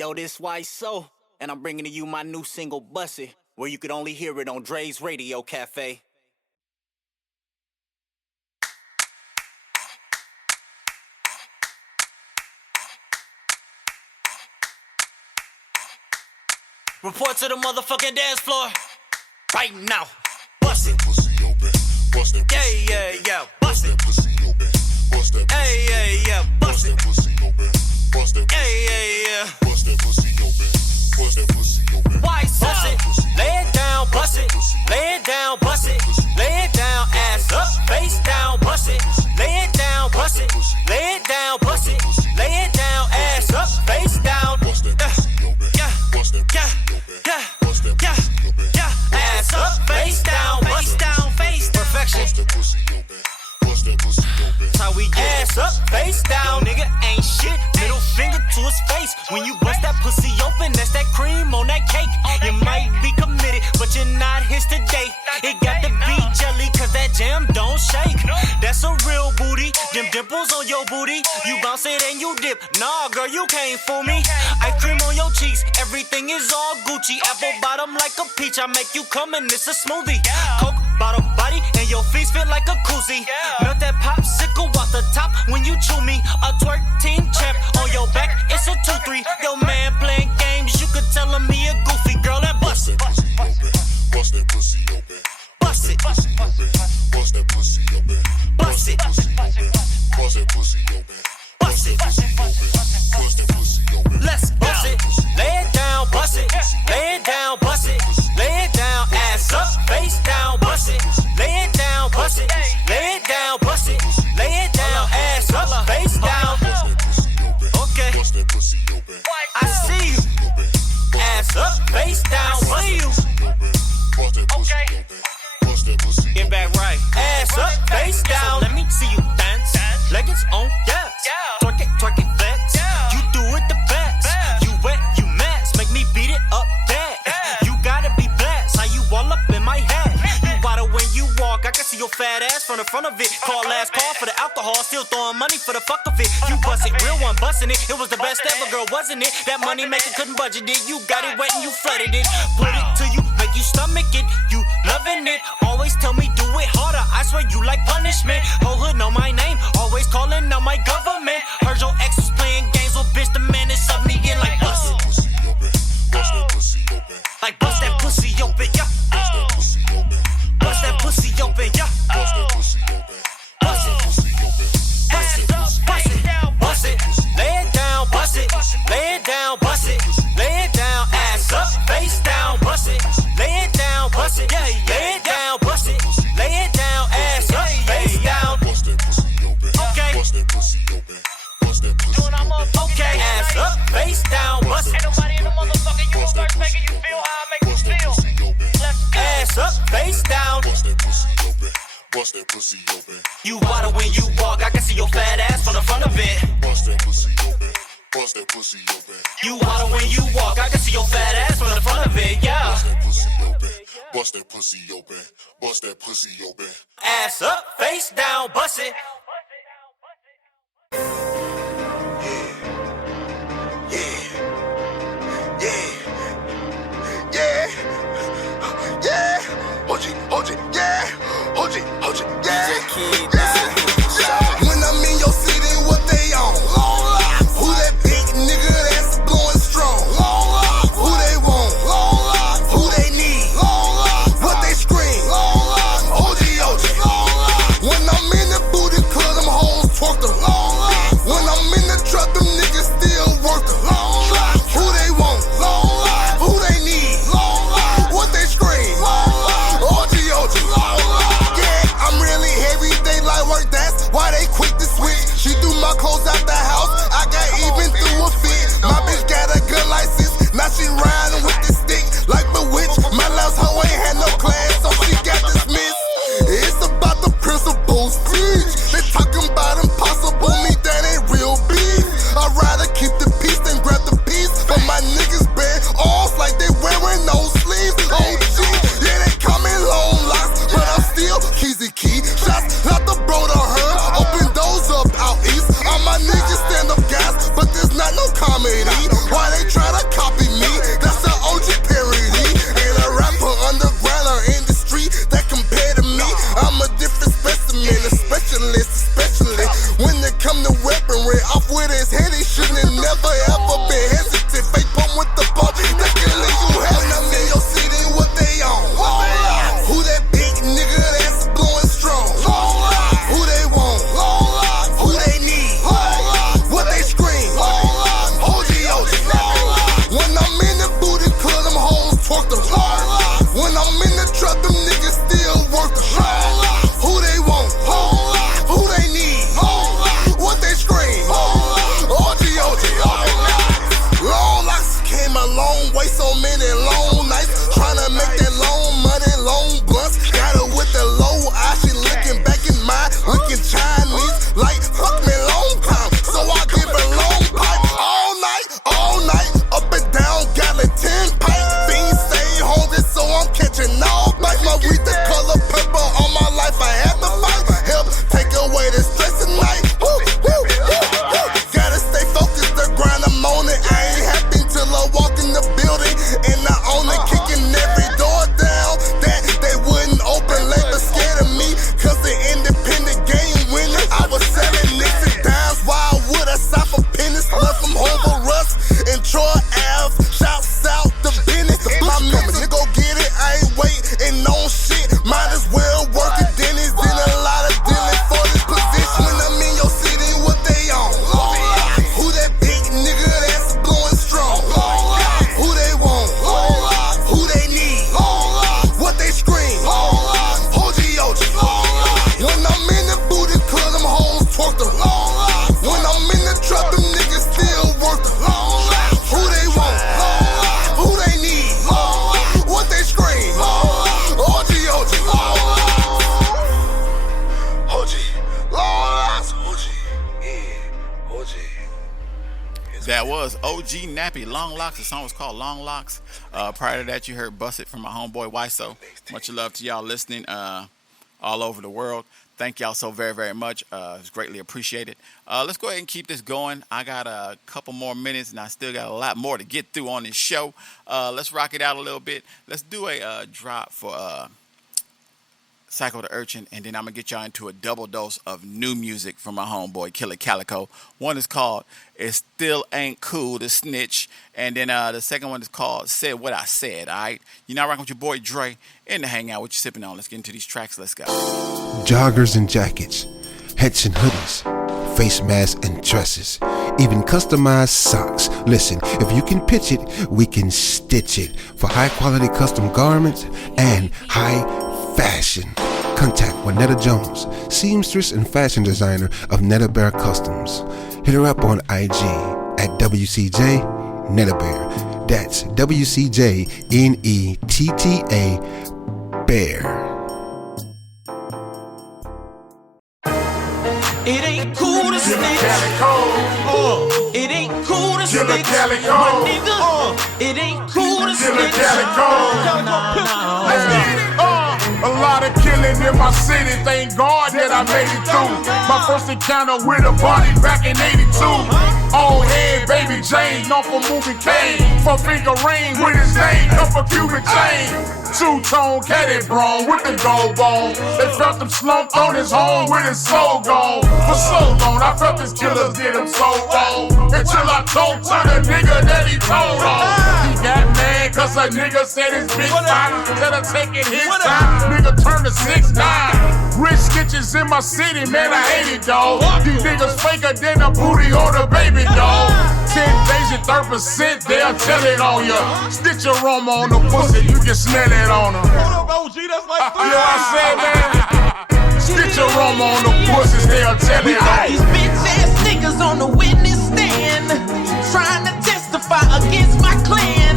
Yo, this White So, and I'm bringing to you my new single, Bussy, where you could only hear it on Dre's Radio Cafe. Report to the motherfucking dance floor right now. Bust it. Yeah, yeah, yeah. Bust it. Hey, yeah, yeah. Bust it. Hey, yeah, yeah. Why bust it? Lay it down, bust it. Lay it down, bust it. Lay it down, ass up, face down, bust it. Lay it down, bust it. Lay it down, bust it. Lay it down, ass up, face down. Yeah. Ass up, face down, face perfection. That's how we get. Ass up, face down, nigga ain't shit. Middle finger to his face. When you bust that pussy open, that's that cream on that cake. You might be committed, but you're not his today. It got to be jelly, cause that jam don't shake. That's a real booty. Them dimples on your booty. You bounce it and you dip. Nah, girl, you can't fool me. Ice cream on your cheeks, everything is all Gucci. Apple bottom like a peach, I make you come and it's a smoothie. Coke bottle body and your feet fit like a koozie. Melt that popsicle off the top when you chew me. A twerk team champ on your back, it's a 2-3. Your man playing games, you could tell him he a goofy girl and bust it. Bust that pussy open. Bust it. Bust that pussy open. Bust it. Bust that pussy open. Bust that pussy open. Bust that pussy open. Let's bust it. Lay it down, bust it. Lay it down, bust it. Lay it down, ass up, face down, bust it. Lay it down, bust it. Lay it down, bust it. Lay it down, ass up, face down. Okay. I see you. Ass up, face down, see you. Okay. Get back right. Ass up, face down. So let me see you dance. Leggings on, yes. Twerk it, flex. You do it the best. You wet, you mess. Make me beat it up dead. You gotta be blessed. How you all up in my head. You waddle when you walk. I can see your fat ass from the front of it. Call last call for the alcohol. Still throwing money for the fuck of it. You bust it, real one busting it. It was the best ever, girl, wasn't it? That money maker couldn't budget it. You got it wet and you flooded it. Put it to you, make you stomach it. You loving it. Always tell me do it harder. I swear you like punishment. Whole hood know my name. Always calling out my government. Heard your ex was playing games with bitch. The man is up me in like bust it. Like bust that pussy open, yeah. Bust that pussy open, yeah. Bust it. Bust it. Bust it. Bust it. Lay it down, bust it. Lay it down, bust it. Lay it down, ass up, face down, bust it. Lay it down, bust it. Yeah, lay it down, bust it. Lay it down, ass up, face down. Okay. Okay, ass up, face down, bust it. Ain't nobody in the motherfucking universe making you feel how I make you feel. Ass up, face down. Bust that pussy open. You waddle when you walk, I can see your fat ass from the front of it. Bust that pussy open. Bust that pussy open. You waddle when you walk, I can see your fat ass from the front of it, yeah. Bust that pussy open. Bust that pussy open. Ass up, face down, bust it. When I'm in your city, what they on? Who that big nigga that's blowing strong? Who they want? Who they need? What they scream? OG. When I'm in the booty club, them hoes twerk them. When I'm in the truck, them niggas still work them. Who they want? Who they need? What they scream? OG. Yeah, I'm really heavy, they like work, that's why they quick to switch. She threw my clothes out the house, I got even through a fit. My bitch got a good license, now she riding with the stick like Bewitched. My last hoe ain't had no class, so she got dismissed. It's about the principles, teach. They talking about impossible, me that ain't real beef. I'd rather keep the peace than grab the piece, but my niggas bend off like they wearing no sleeves. OG, yeah, they call me long locks, but I'm still Keezy Key. Shots not the bro to her, open those up out east. All my niggas stand up guys, but there's not no comedy. Why they try to copy me? That's an OG parody. Ain't a rapper underground or in the street that compare to me. I'm a different specimen, a specialist, especially when it come to weaponry. Off with his head, he shouldn't have never ever been hesitant. Fake pump with the bump, that can leave you hell. When I'm in your city, what they on? Who that big nigga that's blowing strong? Who they want? Who they need? What they scream? OG. When I'm in the booty club, them hoes twerk them. When I'm in the truck, them niggas still work them. Who they want? Who they need? What they scream? OG. That was OG Nappy, Long Locks. The song was called Long Locks. Prior to that, you heard Bust It from my homeboy Wiso. Much love to y'all listening all over the world. Thank y'all so very, very much. It's greatly appreciated. Let's go ahead and keep this going. I got a couple more minutes, and I still got a lot more to get through on this show. Let's rock it out a little bit. Let's do a drop for Psycho the Urchin, and then I'm going to get y'all into a double dose of new music from my homeboy, Killer Calico. One is called It Still Ain't Cool to Snitch, and then the second one is called Said What I Said, all right? You're now rocking with your boy Dre in the Hangout. What you sipping on? Let's get into these tracks. Let's go. Joggers and jackets, hats and hoodies, face masks and dresses, even customized socks. Listen, if you can pitch it, we can stitch it. For high quality custom garments and high fashion, contact Juanetta Jones, seamstress and fashion designer of Netta Bear Customs. Hit her up on IG at WCJ Netta Bear. That's WCJNETTA Bear. It ain't cool to snitch. It ain't cool to snitch. My nigga, it ain't cool to snitch. A lot of killing in my city, thank God that I made it through. My first encounter with a body back in 82. Old head, baby Jane, known for moving cane. For finger ring with his name, up a Cuban chain. Two-tone caddy brown with the gold bone. They felt him slumped on his home with his soul gone. For so long, I felt his killers did him so wrong. Until I told to the nigga that he told on. He got mad cause a nigga said his big time. Instead of taking his time, nigga turned to 6'9". Rich stitches in my city, man, I hate it, dawg. These niggas faker than a booty or the baby, dawg. 10 days and 3%, they'll tell it on ya. Stitch your aroma on the pussy, you can smell it on her. Hold up, OG, that's like 3. You know what I said, man? Stitch your aroma on the pussies, they'll tell We it got on these ya. bitch ass niggas on the witness stand, trying to testify against my clan.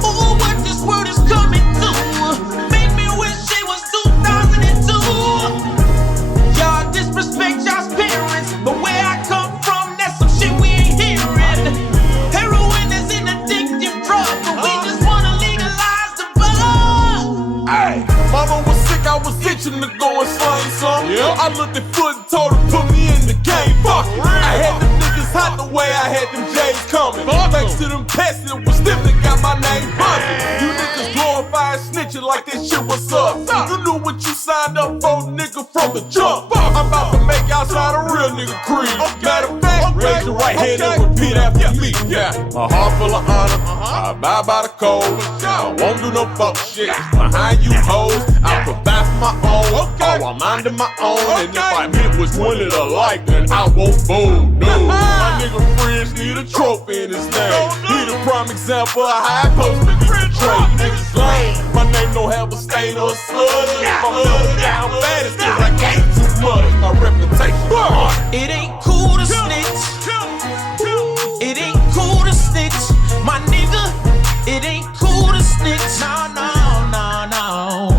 Ooh, what this world is coming to. Make me wish it was 2002. Y'all disrespect y'all's parents, but where I come from, that's some shit we ain't hearing. Heroin is an addictive drug, but we just wanna legalize the bug. Ay, mama was sick, I was itching to go and slang some. I looked at Foot and told her put me in the game. Fuck it. I had them niggas hot the way I had them J's coming. Thanks to them pests, it was them that got my name buzzing. You niggas glorifying snitching like this shit was up. You knew what you signed up for, nigga, from the jump. I'm about to make outside a real nigga creed. Matter of fact, raise your right hand and repeat after me. Yeah, my heart full of honor. I abide by the code. I won't do no fuck shit behind you hoes. I provide for my own. Oh, I'm minding my own. And if I hit with one of the like, then I won't fold. No, my nigga friends need a trophy in his name. He the prime example of how I supposed to be portrayed. Niggas lame. My name don't have a stain or a slug. If I'm looking down bad, it's cause I gave too much. My reputation. It ain't cool to snitch. It ain't cool to snitch. My nigga, it ain't cool to snitch. No, no, no, no.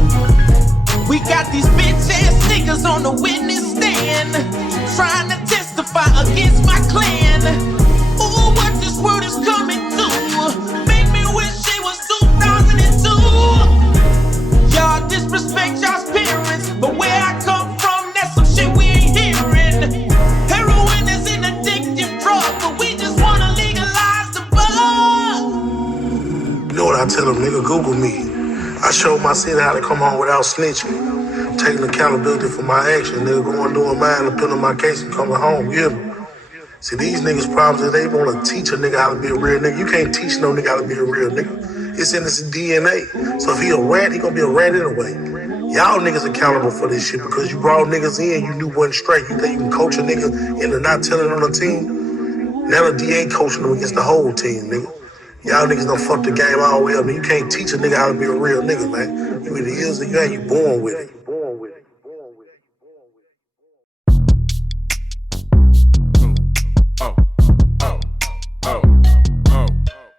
We got these bitch ass niggas on the witness stand, trying to testify against my clan. Ooh, what this world is coming to. Make me wish it was 2002. Y'all disrespect y'all's parents, but where I come from, that's some shit we ain't hearing. Heroin is an addictive drug, but we just wanna legalize the bug. You know what I tell them, nigga, Google me. I showed my city how to come home without snitching. Taking accountability for my action, nigga, going doing mine and putting on my case and coming home, you hear me? See, these niggas' problems is they want to teach a nigga how to be a real nigga. You can't teach no nigga how to be a real nigga. It's in his DNA. So if he a rat, he gonna be a rat anyway. Y'all niggas accountable for this shit because you brought niggas in, you knew wasn't straight. You think you can coach a nigga into not telling on the team? Now the DA coaching them against the whole team, nigga. Y'all niggas done fucked the game all the way up. Man, you can't teach a nigga how to be a real nigga, man. You either is or you ain't. You born with it.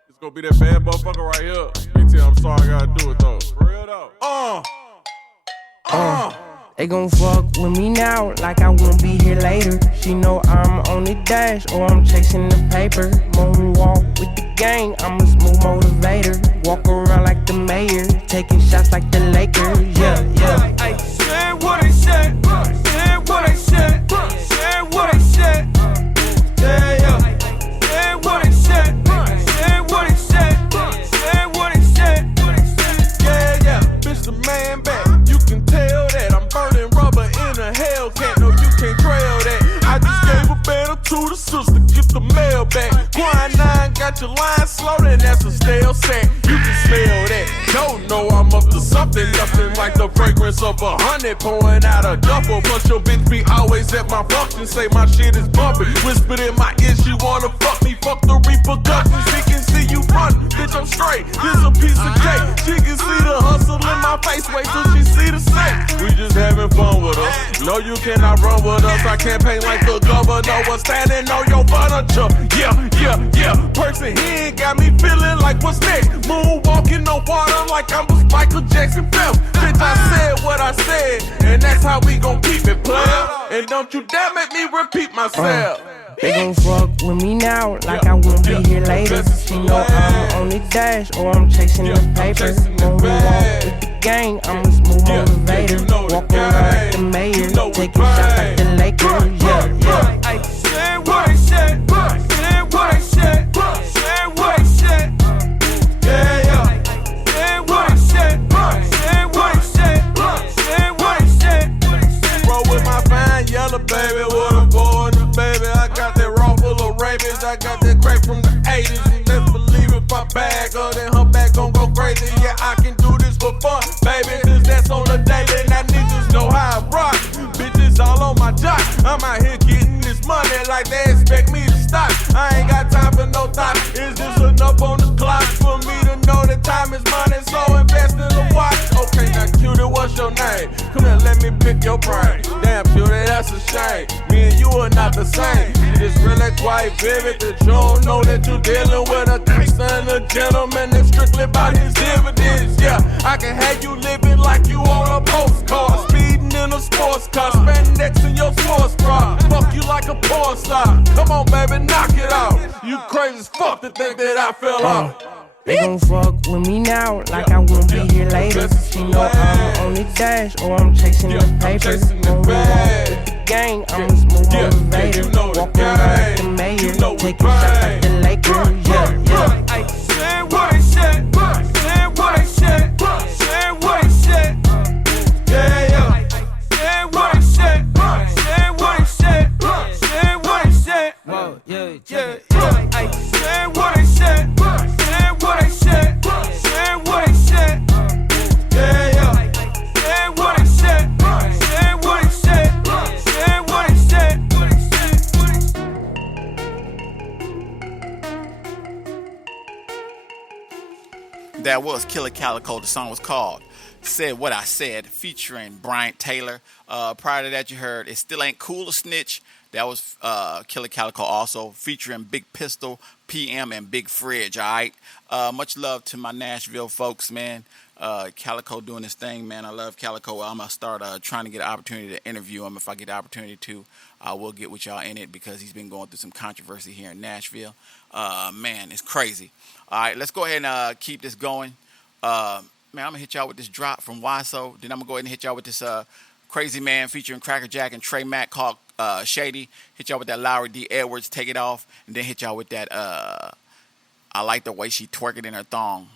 It's gonna be that bad motherfucker right here. BT, I'm sorry I gotta do it though. For real though. They gon' fuck with me now like I won't be here later. She know I'm on the dash or I'm chasing the paper. Moonwalk with the gang, I'm a smooth motivator. Walk around like the mayor, taking shots like the Lakers. Yeah, yeah. Ay, say what I said, say what I said, say what I said. Yeah, yeah. Say what I said, say what I said, say what I said. Yeah, yeah. Bitch, the man back. You can tell that I'm burning rubber in a Hellcat. No, you can't trail that. I just gave a better to the sister, get the mail back. Quinine got your line slow, then that's a stale sack. You can smell that. Don't know I'm up to something, nothing like the fragrance of 100 pouring out a duffel. Plus your bitch be always at my function, say my shit is bumping. Whispered in my ear, she wanna fuck me, fuck the repercussions. She can see you frontin', bitch, I'm straight. Here's a piece of cake. She can see the hustle in my face, wait till she see the same. We just having fun with us. No, you cannot run with us. I campaign like the governor was standing on your furniture. Yeah, yeah, yeah. Person here got me feeling like what's next. Moonwalking on water like I'm a Michael Jackson Phelps. Bitch, I said what I said, and that's how we gon' keep it, player. And don't you dare make me repeat myself. They gon' fuck with me now like I won't be here later. She know I'm on the dash or I'm chasing the paper. Moonwalk with the gang, I'm a smooth motivator. Walk around like the mayor, taking shots like the Lakers. Yeah, yeah. I said what I said, said what I said, said what I said. Yeah, yeah. Said what I said, said what I said, said what I said. Roll with my fine yellow baby, what a boy in the baby. I got that raw full of rabies, I got that crack from the 80s. And let's believe if I bag her, then her back gon' go crazy. Yeah, I can do this for fun, baby, cause that's on the daily. Now niggas know how I rock, bitches all on my jock. I'm out here getting this money like they expect me to stop. I ain't got time for no thought, it's just enough on the clock for me to know that time is money, so invest in the watch. Okay, now cutie, what's your name? Come here, let me pick your brain. Damn, cutie, that's a shame. Me and you are not the same. It's really quite vivid that you don't know that you're dealing with a gangster and a gentleman that's strictly about his dividends. Yeah, I can have you living like you on a postcard, speeding in a sports car, spandex in your sports bra. Fuck you like a porn star. Come on, baby, knock it out. You crazy as fuck to think that I fell off. They gon' fuck with me now like I won't be here later. She know I'm on the dash or I'm chasing the paper. Moonwalk with the gang, I'm a smooth motivator. Walk around like the mayor, taking shots like the Lakers. Yeah, yeah. I said what I said, said what I said, said what I said. Yeah, yeah. Said what I said, said what I said, said what I said. Whoa, yeah, yeah, yeah. I said what I said, said what I said, said what I said. Yeah, yeah. Said what I said, said what I said, said what I said. That was Killer Calico. The song was called Said What I Said, featuring Bryant Taylor. Prior to that, you heard It Still Ain't Cool to Snitch. That was Killer Calico also, featuring Big Pistol, PM, and Big Fridge, all right? Much love to my Nashville folks, man. Calico doing his thing, man. I love Calico. I'm going to start trying to get an opportunity to interview him. If I get the opportunity to, I will get with y'all in it because he's been going through some controversy here in Nashville. Man, it's crazy. All right, let's go ahead and keep this going. Man, I'm going to hit y'all with this drop from Wiso. Then I'm going to go ahead and hit y'all with this Crazy Man featuring Cracker Jack and Trey Mack called Shady. Hit y'all with that Lowry D. Edwards, Take It Off. And then hit y'all with that I Like the Way She Twerking in Her Thong,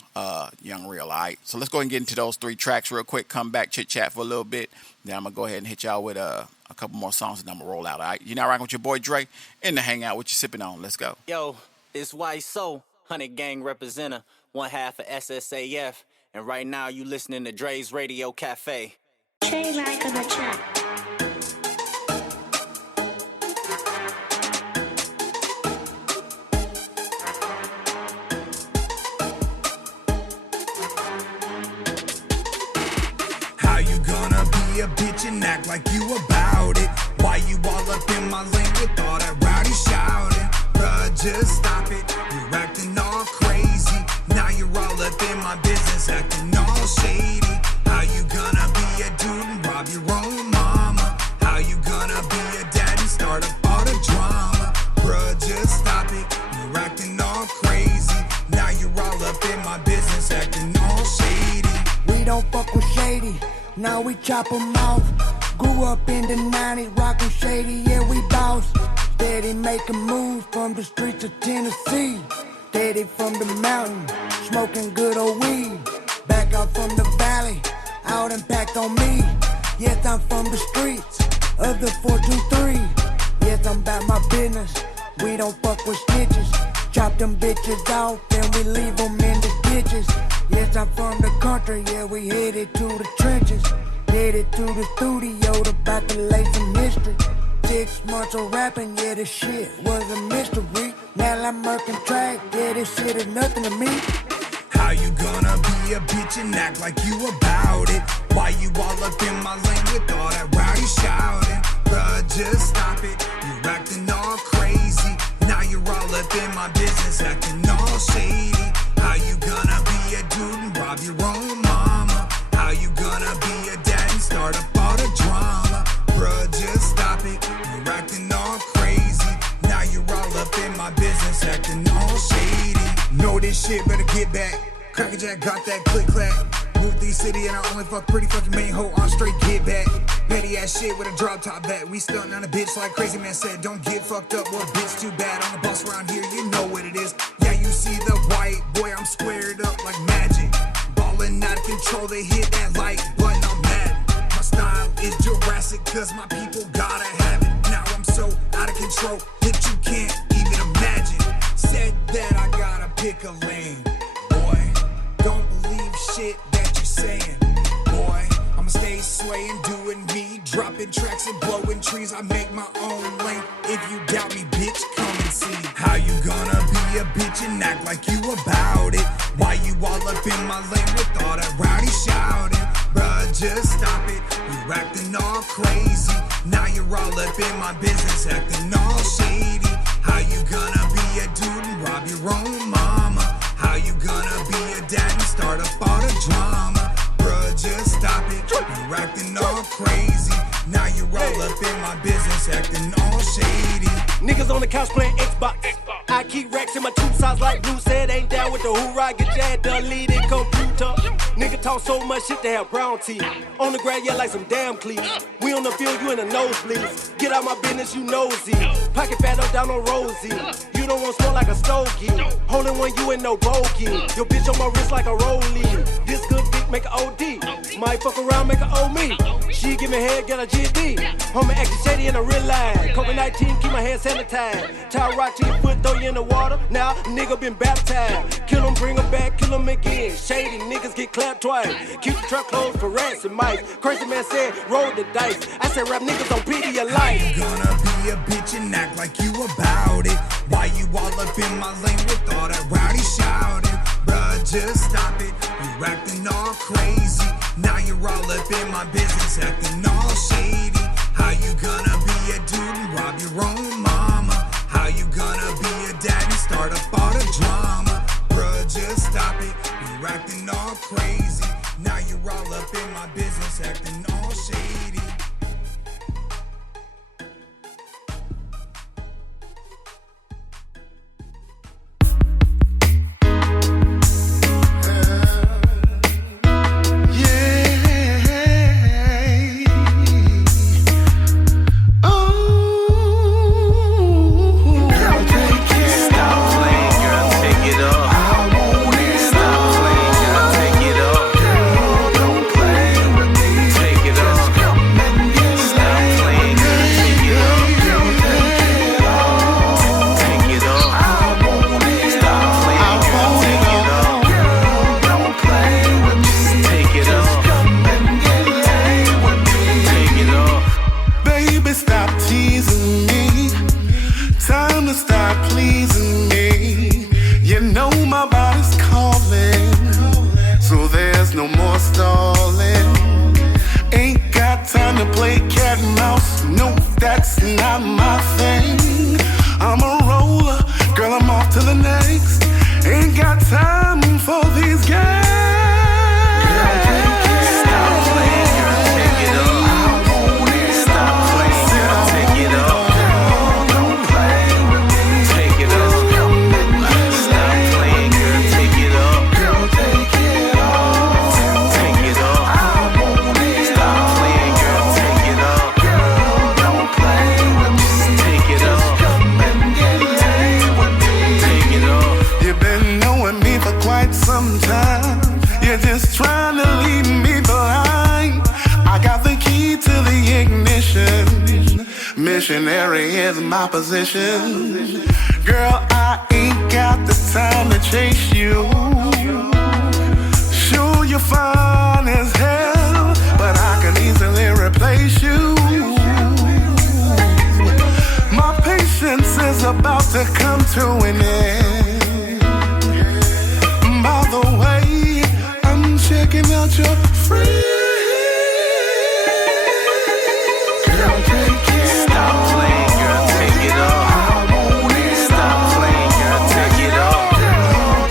Young Real, all right? So let's go ahead and get into those three tracks real quick. Come back, chit-chat for a little bit. Then I'm going to go ahead and hit y'all with a couple more songs and I'm going to roll out, all right? You're now rocking with your boy Dre in the Hangout. What you sipping on? Let's go. Yo, it's Wiso, 100 Gang representative, one half of SSAF. And right now you listening to Dre's Radio Cafe. Trey Mack on the track. How you gonna be a bitch and act like you about it? Why you all up in my lane with all that rowdy shouting? Bruh, just stop it. You're acting all crazy. Now you're all up in my business, acting all shady. How you gonna be a dude and rob your own mom? now we chop 'em off. Grew up in the 90s, rockin' shady, yeah, we boss. Steady making moves from the streets of Tennessee. Steady from the mountain, smoking good old weed. Back out from the valley, out impact on me. Yes, I'm from the streets of the 423. Yes, I'm about my business, we don't fuck with snitches. Chop them bitches off and we leave them in the ditches. Yes, I'm from the country, yeah, we headed to the trenches. Headed to the studio, about to lay some history. 6 months of rapping, yeah, this shit was a mystery. Now I'm murking track, yeah, this shit is nothing to me. How you gonna be a bitch and act like you about it? Why you all up in my lane with all that rowdy shouting? Bruh, just stop it, you're acting all crazy. Now you're all up in my business, acting all shady. How you gonna be a dude and rob your own mama? How you gonna be a dad and start up all the drama? Bruh, just stop it, you're acting all crazy. Now you're all up in my business, acting all shady. Know this shit, better get back. Cracker Jack got that click clack. Moved the city and I only fuck pretty fucking main hoe on straight get back. Petty ass shit with a drop top back. We stuntin' on a bitch like Crazy Man said. Don't get fucked up, well bitch too bad. On the bus around here, you know what it is. Yeah, you see the white boy, I'm squared up like magic. Ballin' out of control, they hit that light button, I'm mad. My style is Jurassic, cause my people gotta have it. Now I'm so out of control that you can't even imagine. Said that I gotta pick a lane. Boy, don't believe shit that you're saying. Boy, I'ma stay swaying, doing me, dropping tracks and blowing trees. I make my own lane. If you doubt me, bitch, come and see. How you gonna be a bitch and act like you about it? Why you all up in my lane with all that rowdy shouting? Bruh, just stop it, you're acting all crazy. Now you're all up in my business, acting all shady. How you gonna be a dude and rob your own mama? How you gonna be a dad and start up all the drama? Bruh, just stop it, you're acting all crazy. Now you're all up in my business, acting all shady. Niggas on the couch playing Xbox. I keep racks in my tube size like Blue said. Ain't down with the hoorah, get your head deleted computer. Nigga talk so much shit to have brown teeth. On the ground, yeah, like some damn cleats. We on the field, you in the nosebleeds. Get out my business, you nosy. Pocket fat up down on Rosie. You don't want smoke like a stogie. Holding one, you ain't no bogey. Your bitch on my wrist like a rollie. This good dick make a OD. Might fuck around, make a O me. She give me head, get a GD. Homie acting shady in a real life. COVID-19, keep my hands sanitized. Tie a rock to your foot, throw you in the water. Now, nigga been baptized. Kill him, bring him back, kill him again. Shady niggas get clapped twice. Keep the truck closed for rats and mice. Crazy man said, roll the dice. I said, rap niggas don't pity your life. How you gonna be a bitch and act like you about it? Why you all up in my lane with all that rowdy shouting? Bruh, just stop it, you're acting all crazy. Now you're all up in my business, acting all shady. How you gonna be a dude and rob your own mama? How you gonna be a dad and start up all the drama? Bruh, just stop it, you're acting all crazy. Now you're all up in my business, acting all shady. missionary is my position. Girl, I ain't got the time to chase you. Sure, you're fine as hell, but I can easily replace you. My patience is about to come to an end. By the way, I'm checking out your free. Girl, take it. Stop playing, girl, take it off. Stop playing, girl, take it off. Girl,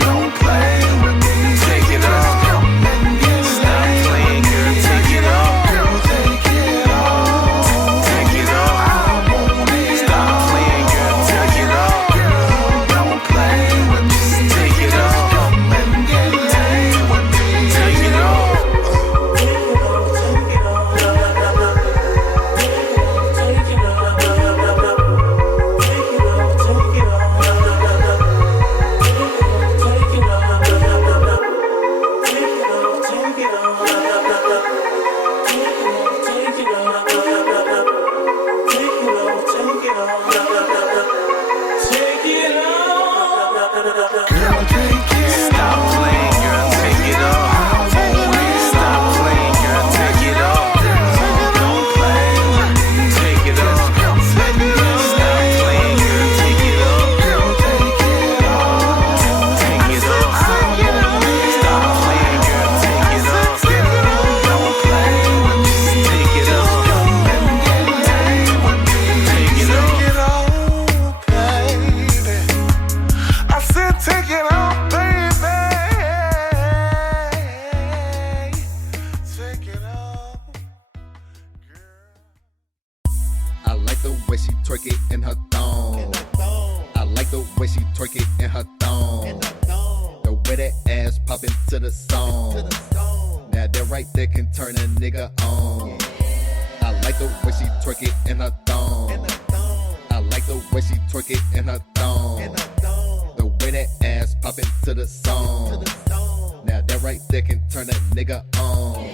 don't play with me. Take it off. Stop playing, girl, take it off. Girl, take it off. Take it off. Stop playing, girl, take it off. Girl, don't play with me. Take it off. Come and get laid with me. Take it off. Stop playing, girl, take it off. Stop playing, girl, take it off. Don't play with me. Take it off. Stop playing, girl, take it off. Take it off. Stop playing, girl, take it off. Don't play with me. Take it off. Take it off, baby. I said take it off, baby. Take it off. I like the way she twerk it in her thong. I like the way she twerk it in her thong. The way that ass pop into the song. Now that right there can turn a nigga on. I like the way she twerk it in her thong. I like the way she twerk it in her thong. The way that ass pop into the song. Now that right there can turn a nigga on.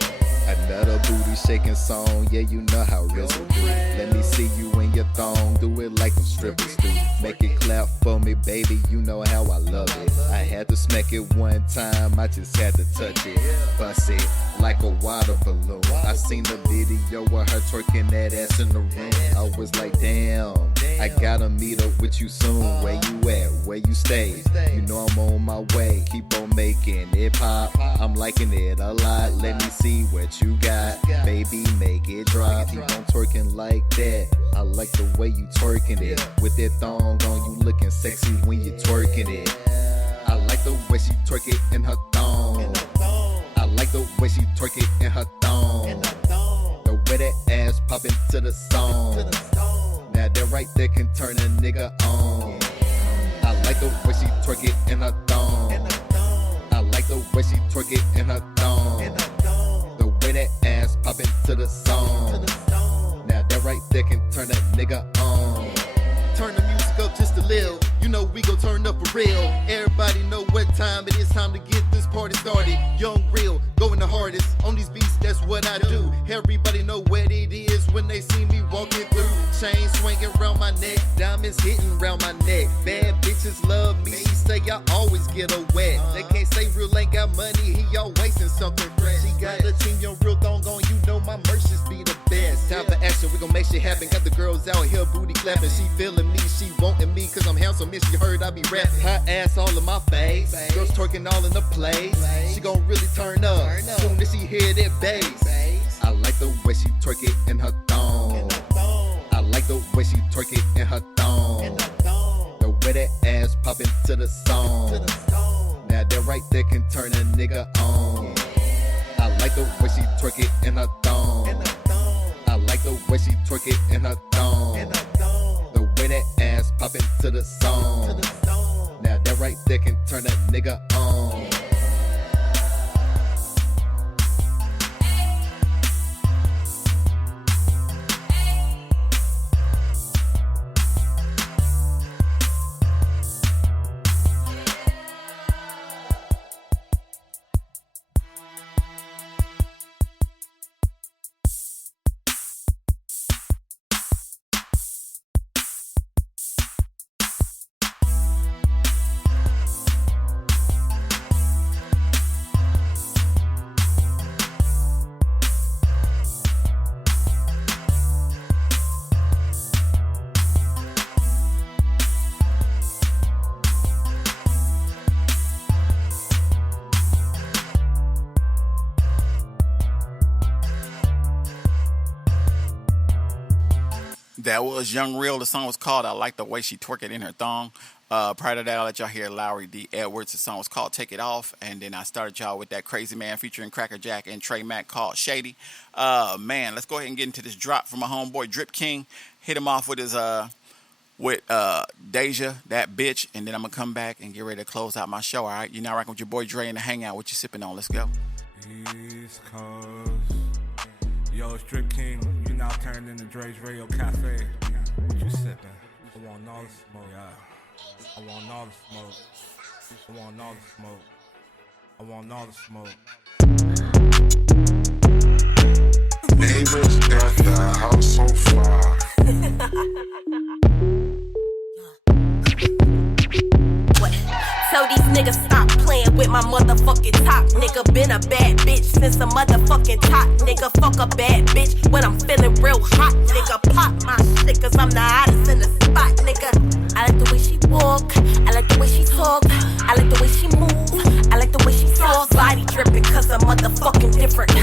Another booty shaking song, yeah, you know how RZA do. Let me see you in your thong, do it like them strippers do. Make it clap for me, baby, you know how I love it. I had to smack it one time, I just had to touch it. Bust it like a water balloon. I seen the video of her twerking that ass in the room. I was like, damn, I gotta meet up with you soon. Where you at? Where you stay? You know I'm on my way. Keep on making it pop. I'm liking it a lot. Let me see what you got. Baby, make it drop. Keep on twerking like that. I like the way you twerking it. With that thong on, you looking sexy when you twerking it. I like the way she twerk it in her thong. I like the way she twerk it in her thong. The way that ass pop into the song. Now that right there can turn a nigga on. I like the way she twerk it in her thong. I like the way she twerk it in her thong. The way that ass pop into the song. Now that right there can turn a nigga on. Turn the music up just a little. You know we gon' turn up for real. Everybody know what time it is. Time to get this party started. Young, real, going the hardest. On these beats, that's what I do. Everybody know what it is when they see me walking through. Chain swinging around my neck, diamonds hitting around my neck. Bad bitches love me. She say I always get her wet. They can't say real ain't got money. He always in something fresh. She got a team, young real thong on. You know my merchants be the best. Time for action, we gon' make shit happen. Got the girls out here booty clapping. She feeling me, she wanting me, cause I'm handsome and she heard I be rapping. Her ass all in my face, girls twerking all in the place. She gon' really turn up soon as she hear that bass. I like the way she twerk it in her thong. I like the way she twerk it in her thong. The way that ass pop into the song. Now that right there can turn a nigga on. I like the way she twerk it in her thong. I like the way she twerk it in her thong. The way that ass pop into the song. Now that right there can turn a nigga on. That was Young Real. The song was called I Like the Way She Twerk It in Her Thong. Prior to that, I'll let y'all hear Lowry D. Edwards. The song was called Take It Off. And then I started y'all with that Crazy Man featuring Cracker Jack and Trey Mack called Shady. Man, let's go ahead and get into this drop from my homeboy Drip King. Hit him off with his Deja, that bitch. And then I'm going to come back and get ready to close out my show, all right? You're now rocking with your boy Dre in the Hangout. What you sipping on? Let's go. East Coast. Yo, it's Drip King. You now turned into Dre's Radio Cafe. What you sipping? I want all the smoke. Yeah. I want all the smoke. I want all the smoke. I want all the smoke. Neighbors got the house on fire. Tell these niggas stop playing with my motherfucking top. Nigga been a bad bitch since a motherfucking top. Nigga fuck a bad bitch when I'm feeling real hot. Nigga pop my shit cause I'm the hottest in the spot. Nigga, I like the way she walk, I like the way she talk, I like the way she move, I like the way she talk. Body dripping cause I'm motherfucking different.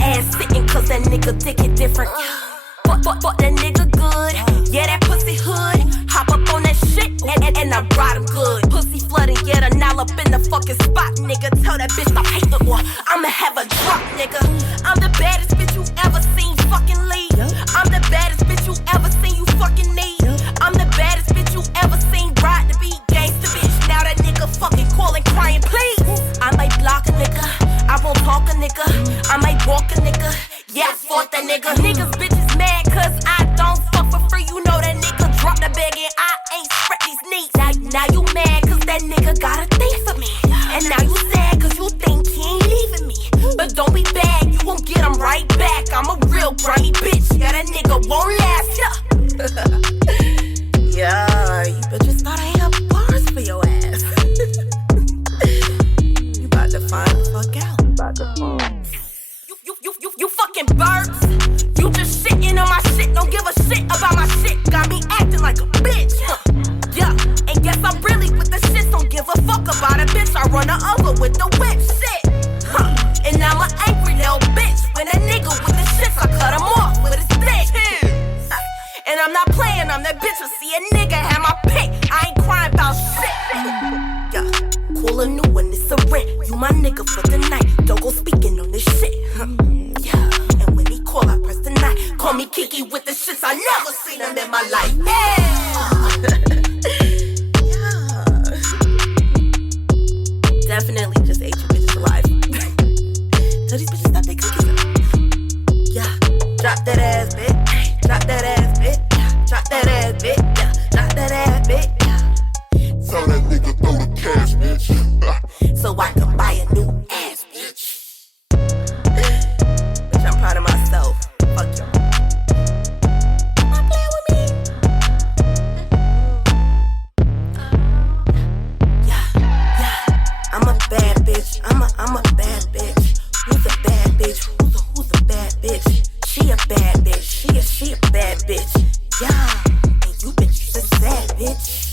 Ass sitting cause that nigga dick it different. Fuck that nigga good, yeah that pussy hood. Hop up on that shit and I ride him good. Pussy flooding, yeah the Nile up in the fucking spot. Nigga tell that bitch stop hating or I'ma have a drop, nigga. I'm the baddest bitch you ever seen fucking leave. I'm the baddest bitch you ever seen you fucking need. I'm the baddest bitch you ever seen ride the beat. Gangsta bitch, now that nigga fucking calling crying please. I might block a nigga, I won't talk a nigga, I might walk a nigga. Yeah, I fought that nigga. Niggas bitches mad cause I don't fuck for free. You know that nigga drop the bag and I ain't spread these knees. Now you mad cause that nigga got a thing for me. And now you sad cause you think he ain't leaving me. But don't be bad, you won't get him right back. I'm a real grimy bitch, yeah that nigga won't last. Yeah, you bitches thought I had bars for your ass. You about to find the fuck out. You fucking birds. You just shitting on my shit. Don't give a shit about my shit. Got me acting like a bitch. Yeah, and guess I'm really with the shit. Don't give a fuck about a bitch. I run her over with the whip shit. And I'm an angry little bitch. When a nigga with the shits, I cut him off with his dick. And I'm not playing, I'm that bitch. I see a nigga have my pick. I ain't crying about shit. Yeah, cool a new one, it's a rent. You my nigga for the night. Don't go speaking on this shit. Yeah, and when he call, I press the 9. Call me Kiki with the shits, I never seen him in my life. Yeah. Definitely just ate you bitches alive. Tell these bitches stop their cookies up. Yeah, drop that ass, bitch. Drop that ass, bitch. Drop that ass, bitch. Yeah, drop that ass, bitch. Tell that nigga throw the cash, bitch. So I can buy a new ass, bitch. Bitch, I'm proud of myself. Fuck y'all. Not playing with me. Yeah. I'm a bad bitch. I'm a bad bitch. Who's a bad bitch? Who's a bad bitch? She a bad bitch. She a bad bitch. Yeah. And you bitches a sad bitch.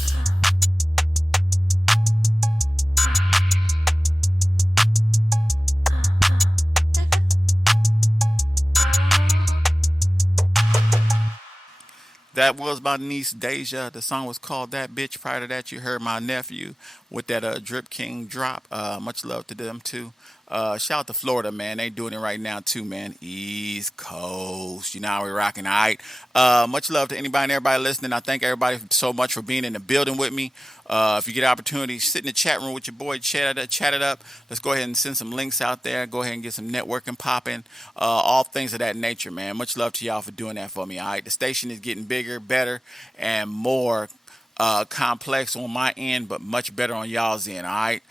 That was my niece Deja. The song was called That Bitch. Prior to that, you heard my nephew with that Drip King drop. Much love to them too. Shout out to Florida, man. They doing it right now too, man. East Coast. You know how we rocking, all right? Much love to anybody and everybody listening. I thank everybody so much for being in the building with me. If you get an opportunity, sit in the chat room with your boy, chat it up. Let's go ahead and send some links out there. Go ahead and get some networking popping. All things of that nature, man. Much love to y'all for doing that for me, all right? The station is getting bigger, better, and more complex on my end, but much better on y'all's end, all right?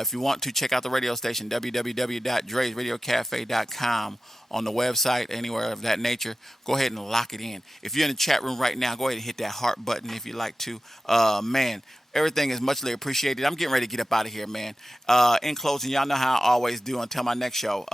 If you want to, check out the radio station, www.dresradiocafe.com on the website, anywhere of that nature. Go ahead and lock it in. If you're in the chat room right now, go ahead and hit that heart button if you like to. Man, everything is muchly appreciated. I'm getting ready to get up out of here, man. In closing, y'all know how I always do until my next show.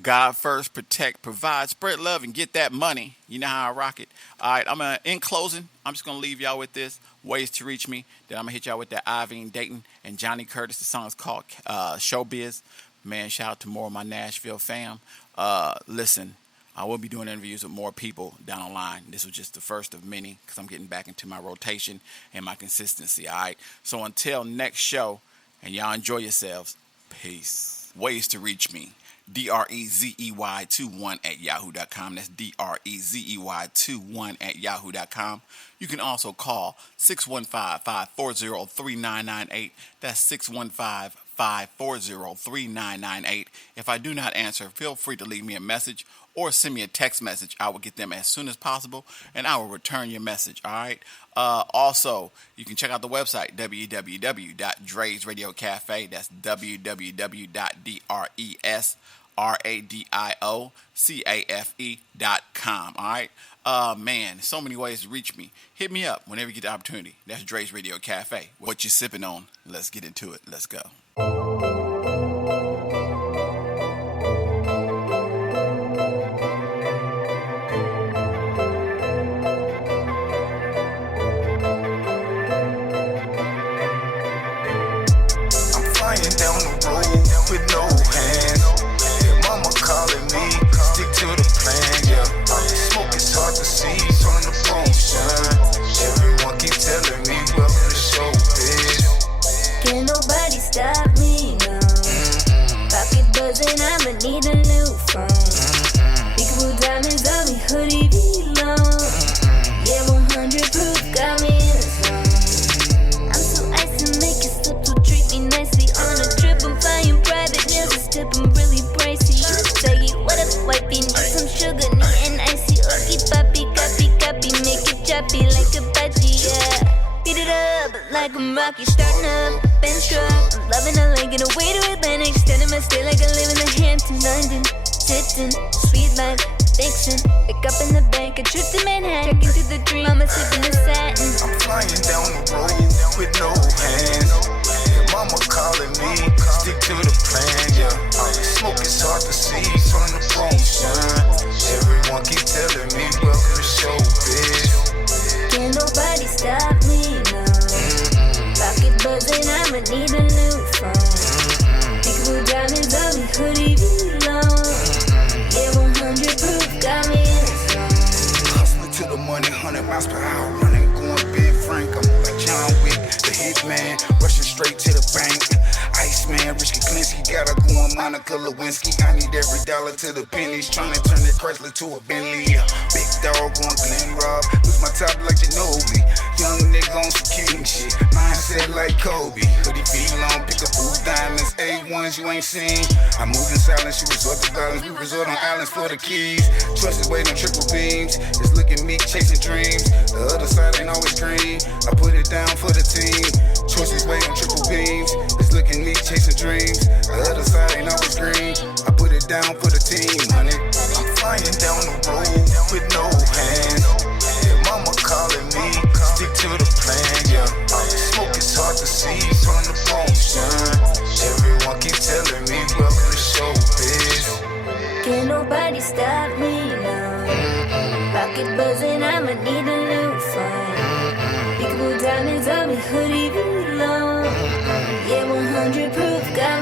God first, protect, provide, spread love, and get that money. You know how I rock it. All right, in closing, I'm just going to leave y'all with this. Ways to reach me. Then I'm going to hit y'all with that Ivy Dayton and Johnny Curtis. The song is called Showbiz. Man, shout out to more of my Nashville fam. Listen, I will be doing interviews with more people down the line. This was just the first of many because I'm getting back into my rotation and my consistency, all right? So until next show, and y'all enjoy yourselves, peace. Ways to reach me. DREZEY21 That's DREZEY21 You can also call 615-540-3998. That's 615-540-3998. If I do not answer, feel free to leave me a message or send me a text message. I will get them as soon as possible, and I will return your message, all right? Also, you can check out the website, www.Dre'sRadioCafe. That's www.DRESRadioCafe.com, all right? Man, so many ways to reach me. Hit me up whenever you get the opportunity. That's Dre's Radio Cafe. What you sipping on? Let's get into it. Let's go. Flying down the road with no hands. Yeah, mama calling me, stick to the plan, yeah. Smoke is hard to see from the motion. Everyone keep telling me, welcome to showbiz. Can't nobody stop me, no. Pocket buzzing, I'ma need a new phone. Big blue diamonds on me, hoodie V-long. Yeah, 100 proof got me in the zone. I'm so icy, make it slip to treat me nicely. On a trip, I'm flying private, nails are stepping really pricey. Say, what up, wifey, need some sugar, need an icy. Ookie, poppy, copy, make it choppy like a bhaji, yeah. Beat it up like I'm Rocky, starting up, bench drop. I'm loving the lane, get away to Atlantic, extending my stay like I live in the Hamptons, London. Sitting, sweet life, fiction. Pick up in the bank, a trip to Manhattan. Check into the dream, Mama sipping the satin. I'm flying down the road with no hands. Yeah, mama calling me, stick to the plan, yeah. Smoke is hard to see from the motion. Everyone keep telling me, welcome to showbiz. Can't nobody stop me, no. Pocket buzzing, I'ma need a new phone. Big blue diamonds on me, hoodie V-long. Yeah, 100 proof got me in the zone. Hustling to the money, 100 miles per hour, running, going big Frank. I'm like John Wick, the hitman, rushing straight to the bank. Iceman, Rich Kiklinski, gotta go on Monica Lewinsky. I need every dollar to the pennies, trying to turn that Chrysler to a Bentley. Big dog on Glen Rob, lose my top like Ginobili. Young nigga on some king shit, mindset like Kobe. Hoodie V-long, pick up blue diamonds, A1s you ain't seen. I move in silence, you resort to violence. We resort on islands for the keys. Choices waiting on triple beams. It's looking me chasing dreams. The other side ain't always green. I put it down for the team. Choices waiting on triple beams. It's looking me chasing dreams. The other side ain't always green. I put it down for the team, honey. I'm flying down the road with no hands. Yeah, mama calling me, stick to the plan, yeah. Smoke is hard to see from the motion. Everyone keep telling me, welcome to showbiz. Can't nobody stop me, no. Pocket buzzing, I'ma need a new phone. Big blue diamonds on me, hoodie V-long. Yeah, 100 proof got me